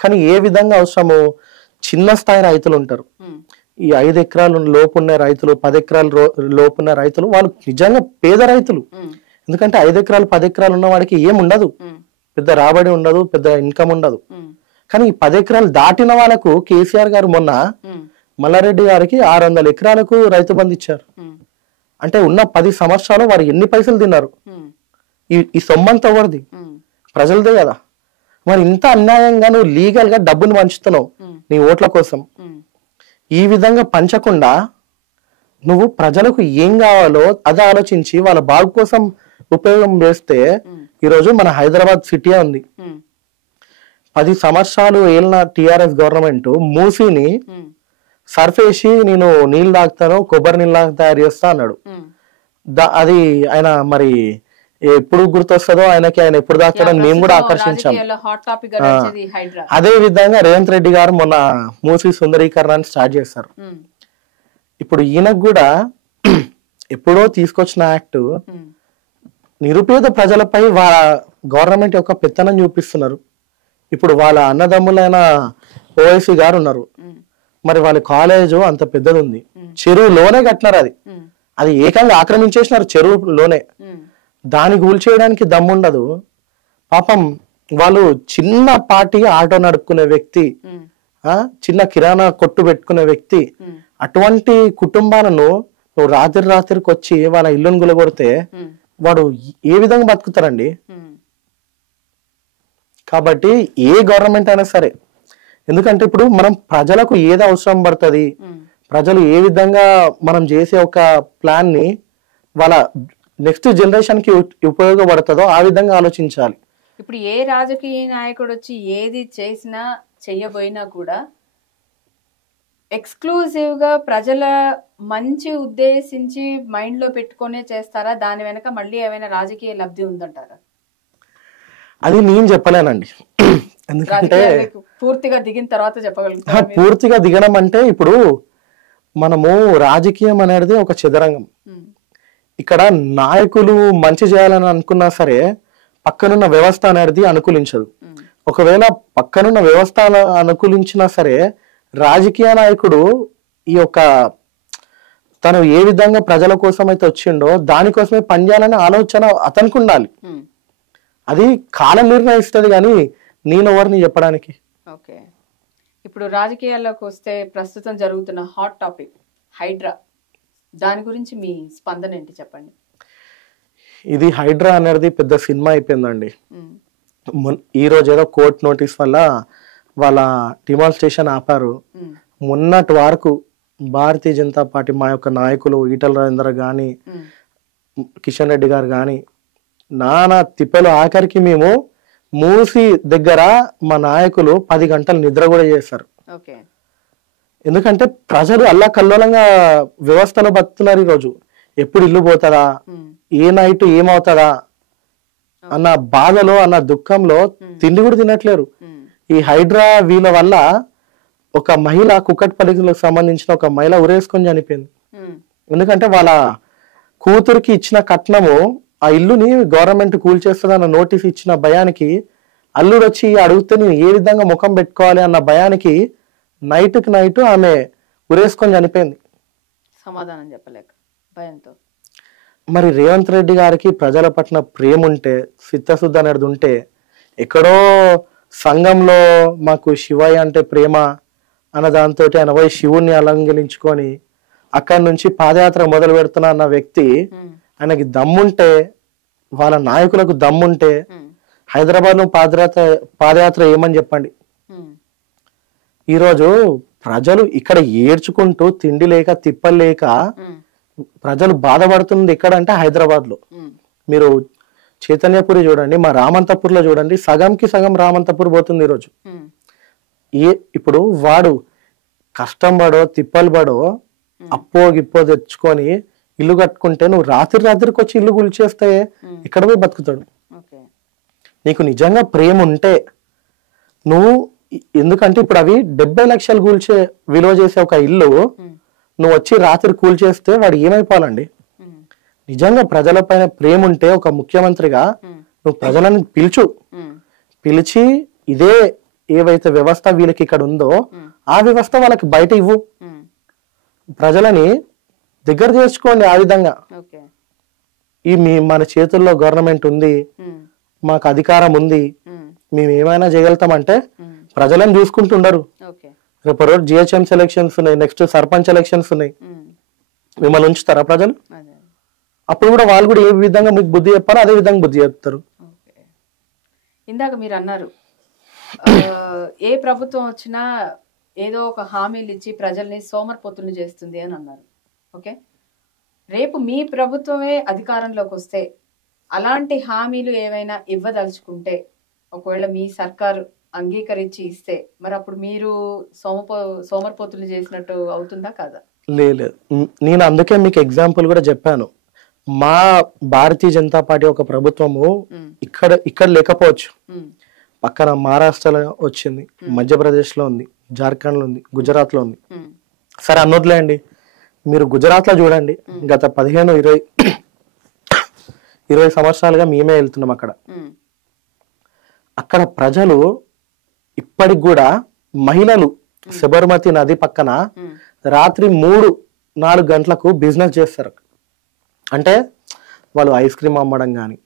కానీ ఏ విధంగా అవసరమో, చిన్న స్థాయి రైతులు ఉంటారు, ఈ 5 ఎకరాలు లోపున్న రైతులు, 10 ఎకరాల లోపున్న రైతులు, వాళ్ళు నిజంగా పేద రైతులు. ఎందుకంటే 5 ఎకరాలు 10 ఎకరాలు ఉన్న వాడికి ఏం ఉండదు, పెద్ద రాబడి ఉండదు, పెద్ద ఇన్కమ్ ఉండదు. కానీ ఈ 10 ఎకరాలు దాటిన వాళ్ళకు కేసీఆర్ గారు మొన్న మల్లారెడ్డి గారికి 600 ఎకరాలకు రైతు బంధు ఇచ్చారు. అంటే ఉన్న 10 సంవత్సరాలు వారు ఎన్ని పైసలు తిన్నారు? ఈ సొమ్మంతా ఎవరిది? ప్రజలదే కదా. మరి ఇంత అన్యాయంగా నువ్వు లీగల్ గా డబ్బుని పంచుతున్నావు నీ ఓట్ల కోసం. ఈ విధంగా పంచకుండా నువ్వు ప్రజలకు ఏం కావాలో అది ఆలోచించి వాళ్ళ బాగు కోసం ఉపయోగం చేస్తే ఈరోజు మన హైదరాబాద్ సిటీ ఉంది. 10 సంవత్సరాలు ఏళ్ళ టిఆర్ఎస్ గవర్నమెంట్ మూసిని సర్ఫేసి నేను నీళ్ళు తాగుతాను, కొబ్బరి నీళ్ళు తయారు చేస్తా అన్నాడు. అది ఆయన మరి ఎప్పుడు గుర్తొస్తుందో ఆయనకి, ఆయన ఎప్పుడు తాగుతాడో మేము కూడా ఆకర్షించాం. అదే విధంగా రేవంత్ రెడ్డి గారు మొన్న మూసి సుందరీకరణాన్ని స్టార్ట్ చేస్తారు. ఇప్పుడు ఈయనకు కూడా ఎప్పుడో తీసుకొచ్చిన యాక్ట్ నిరుపేద ప్రజలపై వాళ్ళ గవర్నమెంట్ యొక్క పెత్తనం చూపిస్తున్నారు. ఇప్పుడు వాళ్ళ అన్నదమ్ములైన ఓవైసీ గారు ఉన్నారు, మరి వాళ్ళ కాలేజ్ అంత పెద్దది ఉంది, చెరువులోనే కట్టినారు. అది ఏకంగా ఆక్రమించేసినారు చెరువులోనే. దాన్ని కూల్చేయడానికి దమ్ముండదు. పాపం వాళ్ళు చిన్న పాటి ఆటో నడుపుకునే వ్యక్తి, చిన్న కిరాణా కొట్టు పెట్టుకునే వ్యక్తి, అటువంటి కుటుంబాలను నువ్వు రాత్రికి వచ్చి వాళ్ళ ఇల్లును గులగొడితే వాడు ఏ విధంగా బతుకుతారండి? కాబట్టి ఏ గవర్నమెంట్ అయినా సరే, ఎందుకంటే ఇప్పుడు మనం ప్రజలకు ఏది అవసరం పడుతుంది, ప్రజలు ఏ విధంగా మనం చేసే ఒక ప్లాన్ ని వాళ్ళ నెక్స్ట్ జనరేషన్ కి ఉపయోగపడుతుందో ఆ విధంగా ఆలోచించాలి. ఇప్పుడు ఏ రాజకీయ నాయకుడు వచ్చి ఏది చేసినా చెయ్యబోయినా కూడా ఎక్స్క్లూజివ్ గా ప్రజల మంచి ఉద్దేశించి మైండ్ లో పెట్టుకునే చేస్తారా? దాని వెనక మళ్ళీ ఏమైనా రాజకీయ లబ్ధి ఉందంటారా? అది నేను చెప్పలేనండి. ఎందుకంటే పూర్తిగా దిగిన తర్వాత చెప్పగలుగుతా. పూర్తిగా దిగడం అంటే ఇప్పుడు మనము రాజకీయం అనేది ఒక చదరంగం. ఇక్కడ నాయకులు మంచి చేయాలని అనుకున్నా సరే పక్కనున్న వ్యవస్థ అనేది అనుకూలించదు. ఒకవేళ పక్కనున్న వ్యవస్థ అనుకూలించినా సరే రాజకీయ నాయకుడు ఈ యొక్క తను ఏ విధంగా ప్రజల కోసం అయితే వచ్చిండో దానికోసమే పనిచేయాలనే ఆలోచన అతనికి ఉండాలి. అది కాలం నిర్ణయిస్తుంది, కానీ నేను ఎవరిని చెప్పడానికి. ఓకే, ఇప్పుడు రాజకీయాల్లోకి వస్తే ప్రస్తుతం జరుగుతున్న హాట్ టాపిక్ హైడ్రా, దాని గురించి మీ స్పందన ఏంటి చెప్పండి. ఇది హైడ్రా అనేది పెద్ద సినిమా అయిపోయిందండి. ఈ రోజు ఏదో కోర్టు నోటీస్ వల్ల వాళ్ళ డిమాన్స్ట్రేషన్ ఆపారు. మొన్నటి వరకు భారతీయ జనతా పార్టీ మా యొక్క నాయకులు ఈటల రాజేందర్ గాని కిషన్ రెడ్డి గారు గాని నానా తిప్పలు, ఆఖరికి మేము మూసి దగ్గర మా నాయకులు 10 గంటలు నిద్ర కూడా చేశారు. ఎందుకంటే ప్రజలు అల్లాకల్లోలంగా వ్యవస్థలో బతుకుతున్నారు. ఈరోజు ఎప్పుడు ఇల్లు పోతుందా, ఏ నైట్ ఏమవుతుందా అన్న బాధలో, అన్న దుఃఖంలో తిండి కూడా తినట్లేరు. ఈ హైడ్రా వీళ్ళ వల్ల ఒక మహిళ కుక్కట్పల్లికి సంబంధించిన ఒక మహిళ ఉరేసుకొని చనిపోయింది. ఎందుకంటే వాళ్ళ కూతురికి ఇచ్చిన కట్నము ఆ ఇల్లుని గవర్నమెంట్ కూల్చేస్తుందన్న నోటీస్ ఇచ్చిన భయానికి అల్లుడు వచ్చి అడిగితే నేను ఏ విధంగా ముఖం పెట్టుకోవాలి అన్న భయానికి నైట్కి నైట్ ఆమె ఉరేసుకొని చనిపోయింది, సమాధానం చెప్పలేక భయంతో. మరి రేవంత్ రెడ్డి గారికి ప్రజల పట్ల ప్రేమ ఉంటే, చిత్తశుద్ధి అనేది ఉంటే, ఎక్కడో సంఘంలో మాకు శివయ్య అంటే ప్రేమ అన్న దాంతో ఆయన పోయి శివుణ్ణి అలంకరించుకొని అక్కడి నుంచి పాదయాత్ర మొదలు పెడుతున్నా అన్న వ్యక్తి, ఆయనకి దమ్ముంటే, వాళ్ళ నాయకులకు దమ్ముంటే హైదరాబాద్ లో పాదయాత్ర ఏమని చెప్పండి. ఈరోజు ప్రజలు ఇక్కడ ఏడ్చుకుంటూ తిండి లేక తిప్పలు లేక ప్రజలు బాధపడుతుంది ఎక్కడ అంటే హైదరాబాద్ లో. మీరు చైతన్యపురి చూడండి, మా రామంతపూర్ లో చూడండి, సగంకి సగం రామంతపూర్ పోతుంది ఈరోజు. ఇప్పుడు వాడు కష్టం పడో తిప్పలు పడో అప్పో గిప్పో తెచ్చుకొని ఇల్లు కట్టుకుంటే నువ్వు రాత్రికి వచ్చి ఇల్లు కూల్చేస్తే ఇక్కడ పోయి బతుకుతాడు. నీకు నిజంగా ప్రేమ ఉంటే నువ్వు, ఎందుకంటే ఇప్పుడు అవి 70 లక్షలు కూల్చే విలువ చేసే ఒక ఇల్లు నువ్వు వచ్చి రాత్రి కూల్చేస్తే వాడు ఏమైపోవాలండి? నిజంగా ప్రజల పైన ప్రేమ ఉంటే ఒక ముఖ్యమంత్రిగా నువ్వు ప్రజలను పిలిచి ఇదే ఏవైతే వ్యవస్థ వీళ్ళకి ఇక్కడ ఉందో ఆ వ్యవస్థ వాళ్ళకి బయట ఇవ్వు, ప్రజలని దగ్గర చేర్చుకోండి. ఆ విధంగా మన చేతుల్లో గవర్నమెంట్ ఉంది, మాకు అధికారం ఉంది, మేము ఏమైనా చేయగలుగుతామంటే ప్రజలను చూసుకుంటుండరు. రేపు రోజు జిహెచ్ఎంసీ ఎలక్షన్స్ ఉన్నాయి, నెక్స్ట్ సర్పంచ్ ఎలక్షన్స్ ఉన్నాయి, మిమ్మల్ని ఉంచుతారా ప్రజలు? అప్పుడు కూడా వాళ్ళు కూడా ఏ విధంగా మీకు బుద్ధి చెప్పారో అదే విధంగా బుద్ధి చెప్తారు. ఇందాక మీరు అన్నారు ఏ ప్రభుత్వం వచ్చినా ఏదో ఒక హామీలు ఇచ్చి ప్రజల్ని సోమరిపోతులు చేస్తుంది అని అన్నారు. ఓకే, రేపు మీ ప్రభుత్వమే అధికారంలోకి వస్తే అలాంటి హామీలు ఏవైనా ఇవ్వదలుచుకుంటే, ఒకవేళ మీ సర్కారు అంగీకరించి ఇస్తే, మరి అప్పుడు మీరు సోమరిపోతులు చేసినట్టు అవుతుందా కాదా? లేదు, నేను అందుకే మీకు ఎగ్జాంపుల్ కూడా చెప్పాను. మా భారతీయ జనతా పార్టీ ఒక ప్రభుత్వము ఇక్కడ లేకపోవచ్చు, పక్కన మహారాష్ట్రలో వచ్చింది, మధ్యప్రదేశ్లో ఉంది, జార్ఖండ్లో ఉంది, గుజరాత్లో ఉంది. సరే అన్నొద్దులేండి, మీరు గుజరాత్లో చూడండి, గత 15-20 సంవత్సరాలుగా మేమే వెళ్తున్నాం అక్కడ. అక్కడ ప్రజలు ఇప్పటికి కూడా మహిళలు సబర్మతి నది పక్కన రాత్రి 3-4 గంటలకు బిజినెస్ చేస్తారు. అంటే వాళ్ళు ఐస్ క్రీమ్ అమ్మడం కానీ,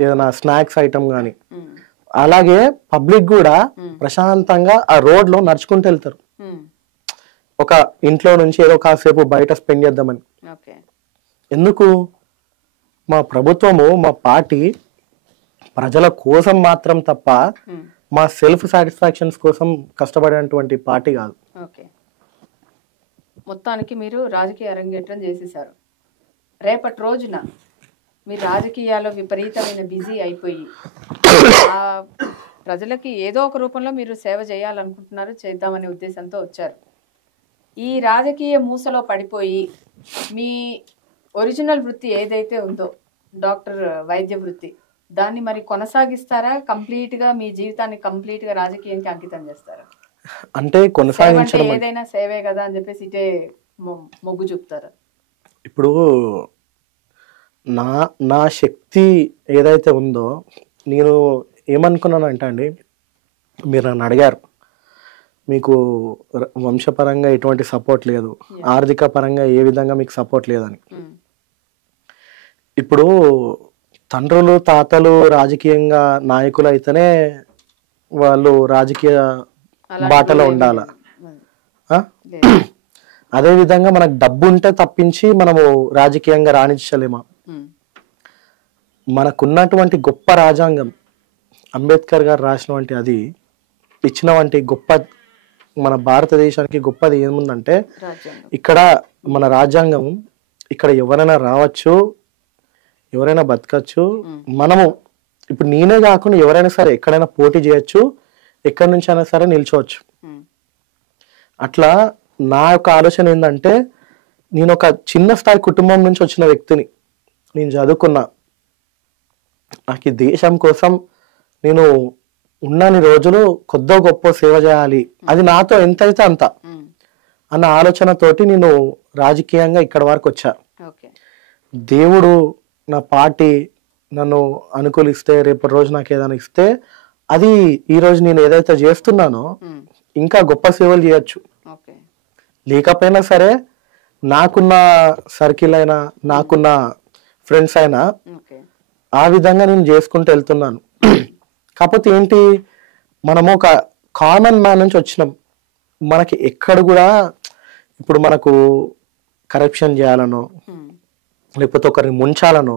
ఏదైనా స్నాక్స్ ఐటమ్ కానీ, అలాగే పబ్లిక్ కూడా ప్రశాంతంగా ఆ రోడ్ లో నడుచుకుంటూ వెళ్తారు. ఒక ఇంట్లో నుంచి ఏదో కాసేపు బయట స్పెండ్ చేద్దామని. ఎందుకు? మా ప్రభుత్వము, మా పార్టీ ప్రజల కోసం మాత్రం తప్ప మా సెల్ఫ్ సాటిస్ఫాక్షన్స్ కోసం కష్టపడేటువంటి పార్టీ కాదు. మొత్తానికి మీరు రాజకీయ అరంగేట్రం చేసేసారు. రేపటి రోజున మీరు రాజకీయాల్లో విపరీతమైన బిజీ అయిపోయి ప్రజలకి ఏదో ఒక రూపంలో మీరు సేవ చేయాలనుకుంటున్నారు, చేద్దామనే ఉద్దేశంతో వచ్చారు. ఈ రాజకీయ మూసలో పడిపోయి మీ ఒరిజినల్ వృత్తి ఏదైతే ఉందో, డాక్టర్ వైద్య వృత్తి, దాన్ని మరి కొనసాగిస్తారా? కంప్లీట్ గా మీ జీవితాన్ని కంప్లీట్ గా రాజకీయానికి అంకితం చేస్తారా? అంటే కొనసాగించడం ఏదైనా సేవే కదా అని చెప్పేసి ఇటే మొగ్గు చూపుతారా? ఇప్పుడు నా శక్తి ఏదైతే ఉందో, నేను ఏమనుకున్నానంటే అండి, మీరు నన్ను అడిగారు మీకు వంశపరంగా ఎటువంటి సపోర్ట్ లేదు, ఆర్థిక పరంగా ఏ విధంగా మీకు సపోర్ట్ లేదని. ఇప్పుడు తండ్రులు తాతలు రాజకీయంగా నాయకులు అయితేనే వాళ్ళు రాజకీయ బాటలో ఉండాల. అదే విధంగా మనకు డబ్బు ఉంటే తప్పించి మనము రాజకీయంగా రాణించలేమా? మనకున్నటువంటి గొప్ప రాజ్యాంగం, అంబేద్కర్ గారు రాసినటువంటి, అది ఇచ్చినటువంటి గొప్ప, మన భారతదేశానికి గొప్పది ఏముందంటే, ఇక్కడ మన రాజ్యాంగం, ఇక్కడ ఎవరైనా రావచ్చు, ఎవరైనా బతకచ్చు. మనము ఇప్పుడు నేనే కాకుండా ఎవరైనా సరే ఎక్కడైనా పోటీ చేయొచ్చు, ఎక్కడి నుంచి అయినా సరే నిల్చోవచ్చు. అట్లా నా యొక్క ఆలోచన ఏంటంటే, నేను ఒక చిన్న స్థాయి కుటుంబం నుంచి వచ్చిన వ్యక్తిని, నేను చదువుకున్నా, నాకు ఈ దేశం కోసం నేను ఉన్నన్ని రోజులు కొద్దో గొప్ప సేవ చేయాలి, అది నాతో ఎంతైతే అంత అన్న ఆలోచనతోటి నేను రాజకీయంగా ఇక్కడ వరకు వచ్చా. దేవుడు, నా పార్టీ నన్ను అనుకూలిస్తే, రేపటి రోజు నాకు ఏదైనా ఇస్తే, అది ఈ రోజు నేను ఏదైతే చేస్తున్నానో ఇంకా గొప్ప సేవలు చేయొచ్చు. లేకపోయినా సరే నాకున్న సర్కిల్ అయినా, నాకున్న ఫ్రెండ్స్ అయినా, ఆ విధంగా నేను చేసుకుంటూ వెళ్తున్నాను. కాకపోతే ఏంటి, మనము ఒక కామన్ మ్యాన్ నుంచి వచ్చినాం. మనకి ఎక్కడ కూడా ఇప్పుడు మనకు కరప్షన్ చేయాలనో, లేకపోతే ఒకరిని ముంచాలనో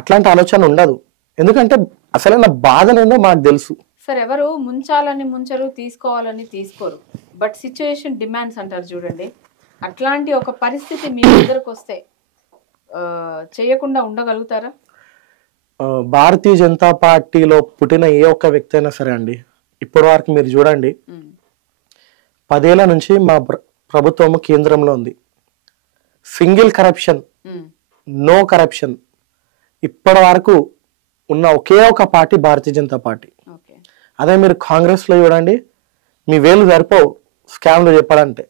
అట్లాంటి ఆలోచన ఉండదు. ఎందుకంటే అసలైన బాధలేందో మాకు తెలుసు. సార్, ఎవరు ముంచాలని ముంచరు, తీసుకోవాలని తీసుకోరు, బట్ సిచ్యుయేషన్ డిమాండ్స్ అంటారు చూడండి. అట్లాంటి ఒక పరిస్థితి మీ దగ్గరకు వస్తే చేయకుండా ఉండగలుగుతారా? భారతీయ జనతా పార్టీలో పుట్టిన ఏ ఒక్క వ్యక్తి అయినా సరే అండి, ఇప్పటి వరకు మీరు చూడండి, 10 ఏళ్ల నుంచి మా ప్రభుత్వము కేంద్రంలో ఉంది. సింగిల్ కరప్షన్, నో కరప్షన్, ఇప్పటి వరకు ఉన్న ఒకే ఒక పార్టీ భారతీయ జనతా పార్టీ. అదే మీరు కాంగ్రెస్ లో చూడండి, మీ వేలు సరిపోవు స్కామ్లు చెప్పాలంటే.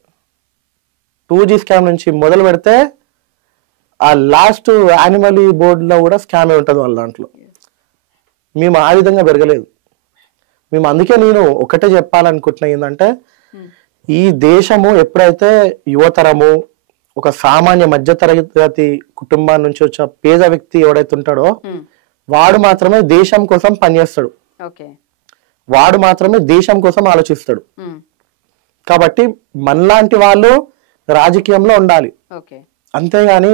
2G స్కామ్ నుంచి మొదలు పెడితే ఆ లాస్ట్ యానిమల్ బోర్డులో కూడా స్కామే ఉంటుంది వాళ్ళ దాంట్లో. మేము ఆ విధంగా పెరగలేదు. మేము అందుకే నేను ఒకటే చెప్పాలనుకుంటున్నా, ఏంటంటే ఈ దేశము ఎప్పుడైతే యువతరము, ఒక సామాన్య మధ్యతరగతి కుటుంబాల నుంచి వచ్చే పేద వ్యక్తి ఎవడైతే ఉంటాడో, వాడు మాత్రమే దేశం కోసం పనిచేస్తాడు, వాడు మాత్రమే దేశం కోసం ఆలోచిస్తాడు. కాబట్టి మనలాంటి వాళ్ళు రాజకీయంలో ఉండాలి. అంతేగాని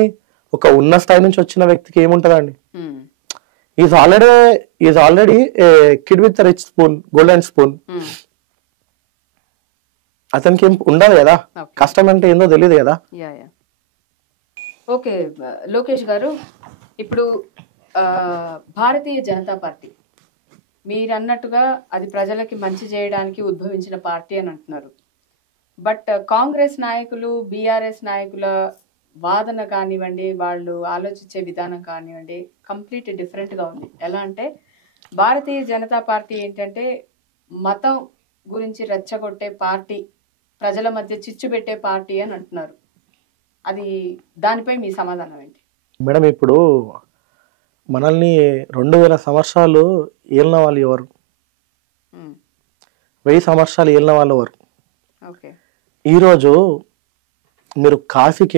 ఒక ఉన్న స్థాయి నుంచి వచ్చిన వ్యక్తికి ఏముంటదండి? Is already kid with rich spoon, golden spoon. అతనికి ఏం ఉండదు కదా, కష్టం అంటే ఏందో తెలియదు కదా. ఓకే లోకేష్ గారు, ఇప్పుడు భారతీయ జనతా పార్టీ మీరు అన్నట్టుగా అది ప్రజలకి మంచి చేయడానికి ఉద్భవించిన పార్టీ అని అంటున్నారు. బట్ కాంగ్రెస్ నాయకులు, బీఆర్ఎస్ నాయకుల వాదన కానివ్వండి, వాళ్ళు ఆలోచించే విధానం కానివ్వండి, కంప్లీట్ డిఫరెంట్గా ఉంది. ఎలా అంటే భారతీయ జనతా పార్టీ ఏంటంటే మతం గురించి రెచ్చగొట్టే పార్టీ, ప్రజల మధ్య చిచ్చు పెట్టే పార్టీ అని అంటున్నారు. అది దానిపై మీ సమాధానం ఏంటి? మేడం, ఇప్పుడు మనల్ని 2000 సంవత్సరాలు ఏలిన వాళ్ళు ఎవరు? 1000 సంవత్సరాలు ఏలిన వాళ్ళు ఎవరు? ఓకే. ఈరోజు మీరు కాశీకి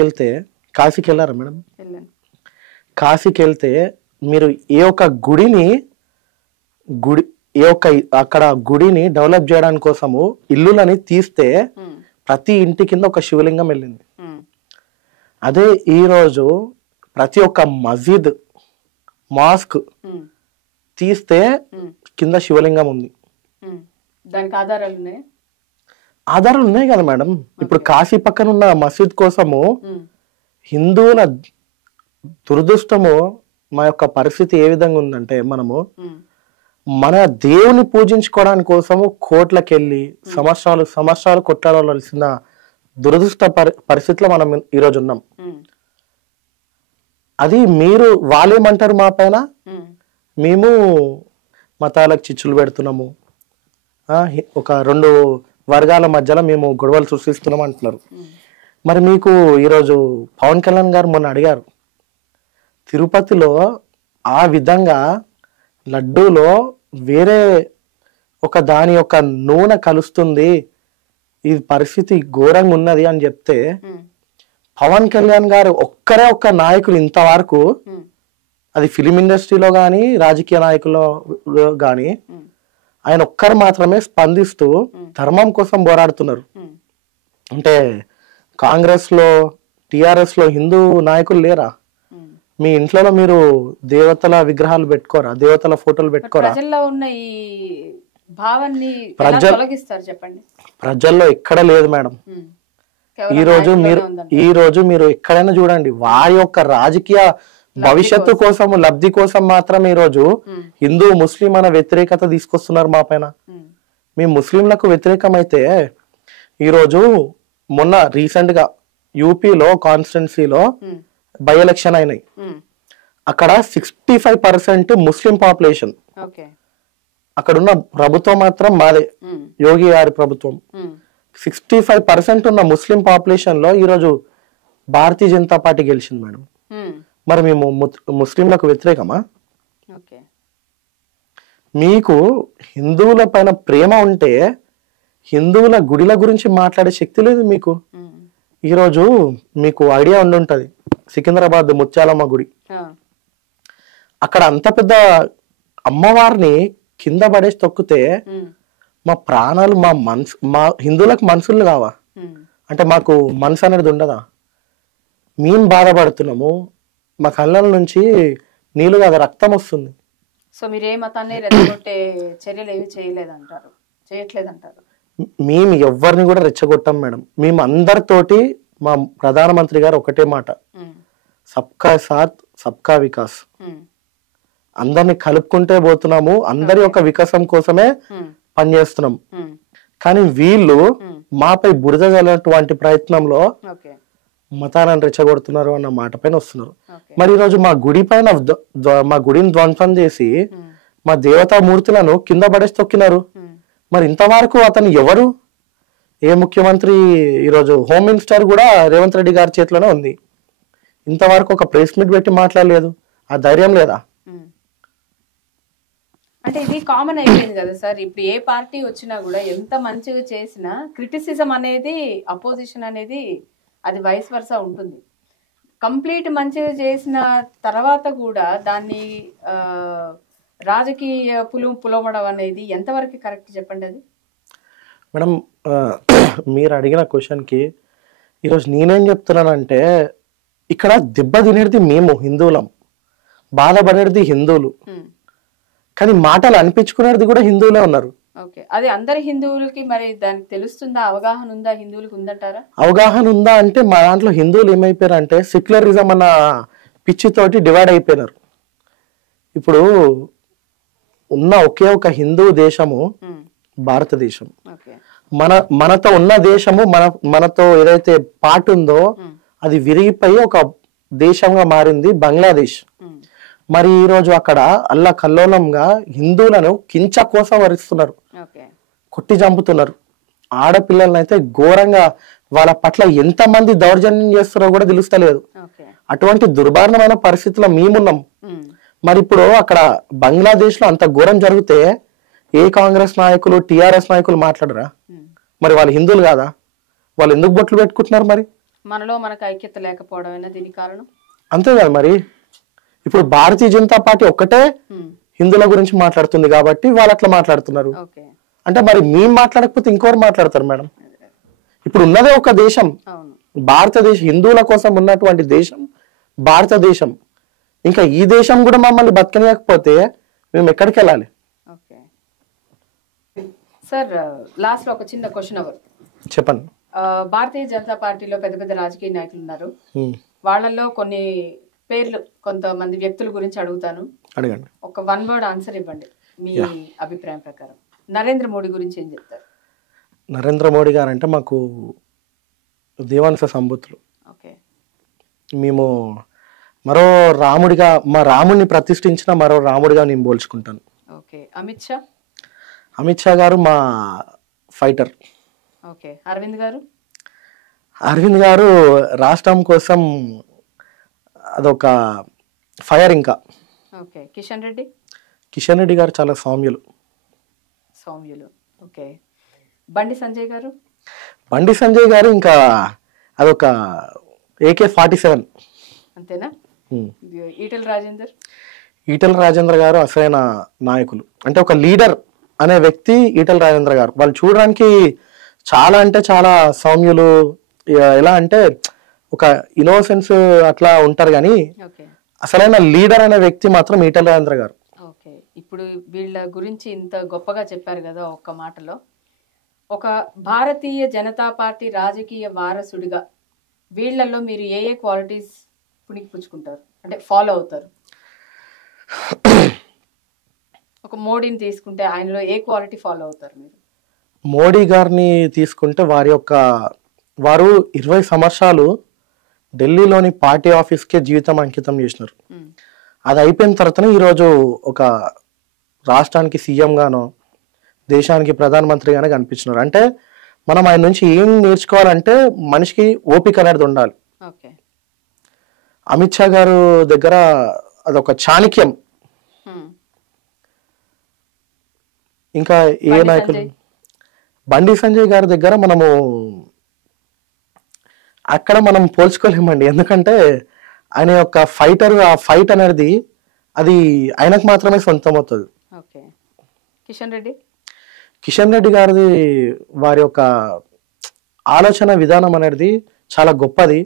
వెళ్ళారా మేడం? కాశీకి వెళ్తే మీరు అక్కడ గుడిని డెవలప్ చేయడానికి కోసము ఇల్లులని తీస్తే ప్రతి ఇంటి కింద ఒక శివలింగం వెళ్ళింది. అదే ఈరోజు ప్రతి ఒక్క మస్జిద్, మాస్క్ తీస్తే కింద శివలింగం ఉంది. దానికి ఆధారాలు ఉన్నాయి కదా మేడం. ఇప్పుడు కాశీ పక్కన ఉన్న మసీద్ కోసము హిందువుల దురదృష్టము, మా యొక్క పరిస్థితి ఏ విధంగా ఉందంటే, మనము మన దేవుని పూజించుకోవడానికి కోసము కోట్లకెళ్ళి సంవత్సరాలు కొట్లాడవలసిన దురదృష్ట పరిస్థితిలో మనం ఈరోజు ఉన్నాం. అది వాళ్ళేమంటారు మా పైన, మేము మతాలకు చిచ్చులు పెడుతున్నాము, ఒక 2 వర్గాల మధ్యలో మేము గొడవలు సృష్టిస్తున్నాం అంటున్నారు. మరి మీకు ఈరోజు పవన్ కళ్యాణ్ గారు మొన్న అడిగారు, తిరుపతిలో ఆ విధంగా లడ్డూలో వేరే ఒక దాని యొక్క నూనె కలుస్తుంది, ఈ పరిస్థితి ఘోరంగా ఉన్నది అని చెప్తే, పవన్ కళ్యాణ్ గారు ఒక్క నాయకులు ఇంతవరకు, అది ఫిలిం ఇండస్ట్రీలో కానీ రాజకీయ నాయకుల్లో కానీ, ఆయన ఒక్కరు మాత్రమే స్పందిస్తూ ధర్మం కోసం పోరాడుతున్నారు. అంటే కాంగ్రెస్ లో, టిఆర్ఎస్ లో హిందూ నాయకులు లేరా? మీ ఇంట్లో మీరు దేవతల విగ్రహాలు పెట్టుకోరా? దేవతల ఫోటోలు పెట్టుకోరా? ప్రజల్లో ఎక్కడ లేదు మేడం. ఈ రోజు మీరు ఎక్కడైనా చూడండి, వారి యొక్క రాజకీయ భవిష్యత్తు కోసం, లబ్ధి కోసం మాత్రం ఈ రోజు హిందూ ముస్లిం అనే వ్యతిరేకత తీసుకొస్తున్నారు మా పైన. మేము ముస్లింలకు వ్యతిరేకమైతే, ఈరోజు మొన్న రీసెంట్ గా యూపీలో కాన్స్టిట్యున్సీలో బై ఎలక్షన్ అయినాయి. అక్కడ 65% ముస్లిం పాపులేషన్. అక్కడున్న ప్రభుత్వం మాత్రం మాదే, యోగి గారి ప్రభుత్వం. 65% ఉన్న ముస్లిం పాపులేషన్ లో ఈరోజు భారతీయ జనతా పార్టీ గెలిచింది మేడం. మరి మేము ముస్లింలకు వ్యతిరేకమా? మీకు హిందువుల పైన ప్రేమ ఉంటే హిందువుల గుడిల గురించి మాట్లాడే శక్తి లేదు మీకు. ఈరోజు మీకు ఐడియా ఉండుంటది, సికింద్రాబాద్ ముత్యాలమ్మ గుడి, అక్కడ అంత పెద్ద అమ్మవారిని కింద పడేసి తొక్కితే మా ప్రాణాలు, మా హిందువులకు మనసులు కావా? అంటే మాకు మనసు అనేది ఉండదా? మేము బాధపడుతున్నాము, మా కళ్ళ నుంచి నీళ్ళు కాదు రక్తం వస్తుంది. సో మీరు ఏ మతాన్ని రెచ్చగొట్టే చర్యలు ఏవి చేయట్లేదంటారు? మేము ఎవరిని కూడా రెచ్చగొట్టాం మేడం. మేము అందరితోటి, మా ప్రధానమంత్రి గారు ఒకటే మాట, సబ్కా సాత్ సబ్కా వికాస్, అందరిని కలుపుకుంటే పోతున్నాము, అందరి యొక్క వికాసం కోసమే పనిచేస్తున్నాం. కానీ వీళ్ళు మాపై బురద జల్లటువంటి ప్రయత్నంలో మతాలను రెచ్చగొడుతున్నారు అన్న మాట పైన వస్తున్నారు. మరి ఈరోజు మా గుడిని ధ్వంసం చేసి మా దేవతా మూర్తులను కింద పడేసి తొక్కినారు. మరి ఇంతవరకు అతను ఎవరు? ఏ ముఖ్యమంత్రి? ఈరోజు హోమ్ మినిస్టర్ కూడా రేవంత్ రెడ్డి గారి చేతిలోనే ఉంది. ఇంతవరకు ఒక ప్రెస్ మీట్ పెట్టి మాట్లాడలేదు. ఆ ధైర్యం లేదా? అంటే ఇది కామన్ అయిపోయింది కదా సార్. ఇప్పుడు ఏ పార్టీ వచ్చినా కూడా ఎంత మంచిగా చేసినా క్రిటిసిజం అనేది, అపోజిషన్ అనేది అది వైస్ వర్సా ఉంటుంది. కంప్లీట్ మంచిగా చేసిన తర్వాత కూడా దాన్ని రాజకీయ పులమడం అనేది ఎంతవరకు కరెక్ట్ చెప్పండి? అది మేడం, మీరు అడిగిన క్వశ్చన్కి ఈరోజు నేనేం చెప్తున్నానంటే, ఇక్కడ దెబ్బ తినేది మేము హిందువులం, బాధపడేది హిందువులు, కానీ మాటలు అనిపించుకునేది కూడా హిందువులే ఉన్నారు. ఓకే, అది అందరి హిందువులకి మరి దానికి తెలుస్తుందా, అవగాహన ఉందా, హిందువులకు ఉందంటారా? అవగాహన ఉందా అంటే మా దాంట్లో హిందువులు ఏమైపోయారు అంటే సెక్యులరిజం అన్న పిచ్చితోటి డివైడ్ అయిపోయినారు. ఇప్పుడు ఉన్న ఒకే ఒక హిందూ దేశము భారతదేశం. మనతో ఉన్న దేశము మనతో ఏదైతే పార్ట్ ఉందో అది విరిగిపోయి ఒక దేశంగా మారింది బంగ్లాదేశ్. మరి ఈ రోజు అక్కడ అల్లకల్లోలంగా హిందువులను కించ కోసం వరిస్తున్నారు, కొట్టి చంపుతున్నారు. ఆడపిల్లలను అయితే ఘోరంగా వాళ్ళ పట్ల ఎంతమంది దౌర్జన్యం చేస్తున్నారో కూడా తెలుస్తలేదు. అటువంటి దుర్భారణమైన పరిస్థితిలో మేమున్నాం. మరి ఇప్పుడు అక్కడ బంగ్లాదేశ్ లో అంత ఘోరం జరిగితే ఏ కాంగ్రెస్ నాయకులు టిఆర్ఎస్ నాయకులు మాట్లాడరా? మరి వాళ్ళు హిందువులు కాదా? వాళ్ళు ఎందుకు బొట్లు పెట్టుకుంటున్నారు? మరి మనలో మనకు ఐక్యత లేకపోవడం దీనికి కారణం అంతే కదా. మరి ఇప్పుడు భారతీయ జనతా పార్టీ ఒక్కటే హిందువుల గురించి మాట్లాడుతుంది కాబట్టి వాళ్ళు అట్లా మాట్లాడుతున్నారు. అంటే మరి మేము మాట్లాడకపోతే ఇంకోరు మాట్లాడతారు మేడం. ఇప్పుడు ఉన్నదే ఒక దేశం భారతదేశం, హిందువుల కోసం ఉన్నటువంటి దేశం భారతదేశం. ఇంకా ఈ దేశం కూడా మమ్మల్ని బతకనియకపోతే మేము ఎక్కడికి వెళ్ళాలి? సార్, లాస్ట్ లో ఒక చిన్న క్వశ్చన్ అవర్ చెప్పండి. భారతీయ జనతా పార్టీలో పెద్ద పెద్ద రాజకీయ నాయకులు ఉన్నారు. వాళ్ళల్లో కొన్ని పేర్లు, కొంతమంది వ్యక్తుల గురించి అడుగుతాను, అడగండి. ఒక 1 word ఆన్సర్ ఇవ్వండి మీ అభిప్రాయం ప్రకారం. నరేంద్ర మోడీ గురించి ఏం చెప్తారు? నరేంద్ర మోడీ గారు అంటే మాకు దేవాంశ సంబూతులు. మేము మరో రాముడిగా, మా రాముడిని ప్రతిష్ఠించిన మరో రాముడిగా నేను పోల్చుకుంటాను. అమిత్ షా? అమిత్ షా గారు మా ఫైటర్. అరవింద్ గారు? అరవింద్ గారు రాష్ట్రం కోసం అదొక ఫైర్. ఇంకా కిషన్ రెడ్డి? కిషన్ రెడ్డి గారు చాలా సౌమ్యులు. బండి సంజయ్ గారు? బండి సంజయ్ గారు ఇంకా అదొక AK-47. అంతేనా? ఈటెల రాజేందర్? ఈటెల రాజేందర్ గారు అసలైన నాయకులు. అంటే ఒక లీడర్ అనే వ్యక్తి ఈటెల రాజేంద్ర గారు. వాళ్ళు చూడడానికి చాలా అంటే చాలా సౌమ్యులు. ఎలా అంటే ఒక ఇన్నోసెన్స్ అట్లా ఉంటారు, కానీ అసలైన లీడర్ అనే వ్యక్తి మాత్రం ఈటెల రాజేంద్ర గారు. ఇప్పుడు వీళ్ళ గురించి ఇంత గొప్పగా చెప్పారు కదా, ఒక్క మాటలో ఒక భారతీయ జనతా పార్టీ రాజకీయ వారసుడిగా వీళ్ళల్లో మీరు ఏ ఏ క్వాలిటీస్ పుణికిపుచ్చుకుంటారు, అంటే ఫాలో అవుతారు? ఒక మోడీని తీసుకుంటే ఆయనలో ఏ క్వాలిటీ ఫాలో అవుతారు మీరు? మోడీ గారిని తీసుకుంటే వారు 20 సంవత్సరాలు ఢిల్లీలోని పార్టీ ఆఫీస్కే జీవితం అంకితం చేసినారు. అది అయిపోయిన తర్వాతనే ఈరోజు ఒక రాష్ట్రానికి సీఎం గానో దేశానికి ప్రధానమంత్రిగానే కనిపించినారు. అంటే మనం ఆయన నుంచి ఏం నేర్చుకోవాలంటే మనిషికి ఓపిక అనేది ఉండాలి. అమిత్ షా గారు దగ్గర అదొక చాణక్యం. ఇంకా ఏ నాయకులు? బండి సంజయ్ గారి దగ్గర మనము అక్కడ మనం పోల్చుకోలేమండి. ఎందుకంటే ఆయన యొక్క ఫైటర్, ఆ ఫైట్ అనేది అది ఆయనకు మాత్రమే సొంతం అవుతుంది. కిషన్ రెడ్డి గారిది వారి యొక్క ఆలోచన విధానం అనేది చాలా గొప్పది.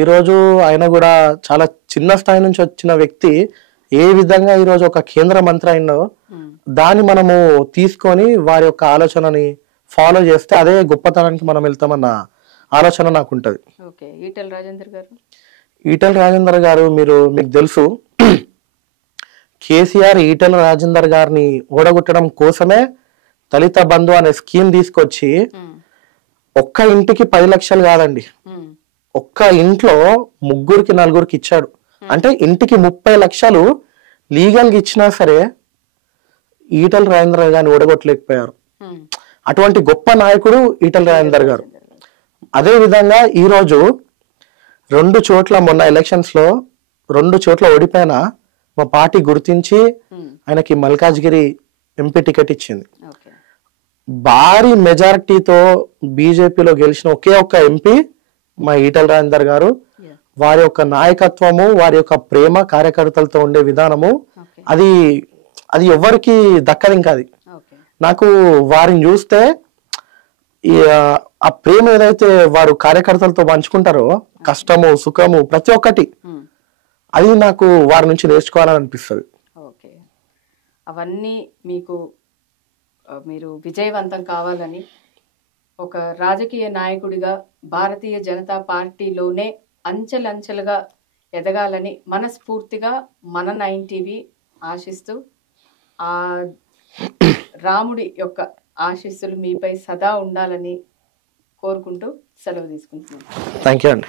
ఈరోజు ఆయన కూడా చాలా చిన్న స్థాయి నుంచి వచ్చిన వ్యక్తి ఏ విధంగా ఈరోజు ఒక కేంద్ర మంత్రి అయినో దాన్ని మనము తీసుకొని వారి యొక్క ఆలోచనని ఫాలో చేస్తే అదే గొప్పతనానికి మనం వెళ్తామన్న ఆలోచన నాకు ఉంటుంది. ఈటెల రాజేందర్ గారు మీకు తెలుసు, కేసీఆర్ ఈటెల రాజేందర్ గారిని ఓడగొట్టడం కోసమే దళిత బంధు అనే స్కీమ్ తీసుకొచ్చి ఒక్క ఇంటికి 10 లక్షలు కాదండి, ఒక్క ఇంట్లో 3కి 4కి ఇచ్చాడు. అంటే ఇంటికి 30 లక్షలు లీగల్గా ఇచ్చినా సరే ఈటెల రాజేందర్ గారిని ఓడగొట్టలేకపోయారు. అటువంటి గొప్ప నాయకుడు ఈటెల రాజేందర్ గారు. అదే విధంగా ఈరోజు 2 చోట్ల మొన్న ఎలక్షన్స్ లో 2 చోట్ల ఓడిపోయినా మా పార్టీ గుర్తించి ఆయనకి మల్కాజ్గిరి ఎంపీ టికెట్ ఇచ్చింది. భారీ మెజారిటీతో బీజేపీలో గెలిచిన ఒకే ఒక్క ఎంపీ మా ఈటెల రాజేందర్ గారు. వారి యొక్క నాయకత్వము, వారి యొక్క ప్రేమ, కార్యకర్తలతో ఉండే విధానము అది ఎవరికి దక్కదు. ఇంకా అది నాకు వారిని చూస్తే ఆ ప్రేమ ఏదైతే వారు కార్యకర్తలతో పంచుకుంటారో, కష్టము సుఖము ప్రతి ఒక్కటి, అది నాకు వారి నుంచి నేర్చుకోవాలని అనిపిస్తుంది. అవన్నీ మీకు మీరు విజయవంతం కావాలని, ఒక రాజకీయ నాయకుడిగా భారతీయ జనతా పార్టీలోనే అంచెలంచెలుగా ఎదగాలని మనస్ఫూర్తిగా మన 9 టీవీ ఆశిస్తూ, ఆ రాముడి యొక్క ఆశీస్సులు మీపై సదా ఉండాలని కోరుకుంటూ సెలవు తీసుకుంటున్నాను. థ్యాంక్ యూ అండి.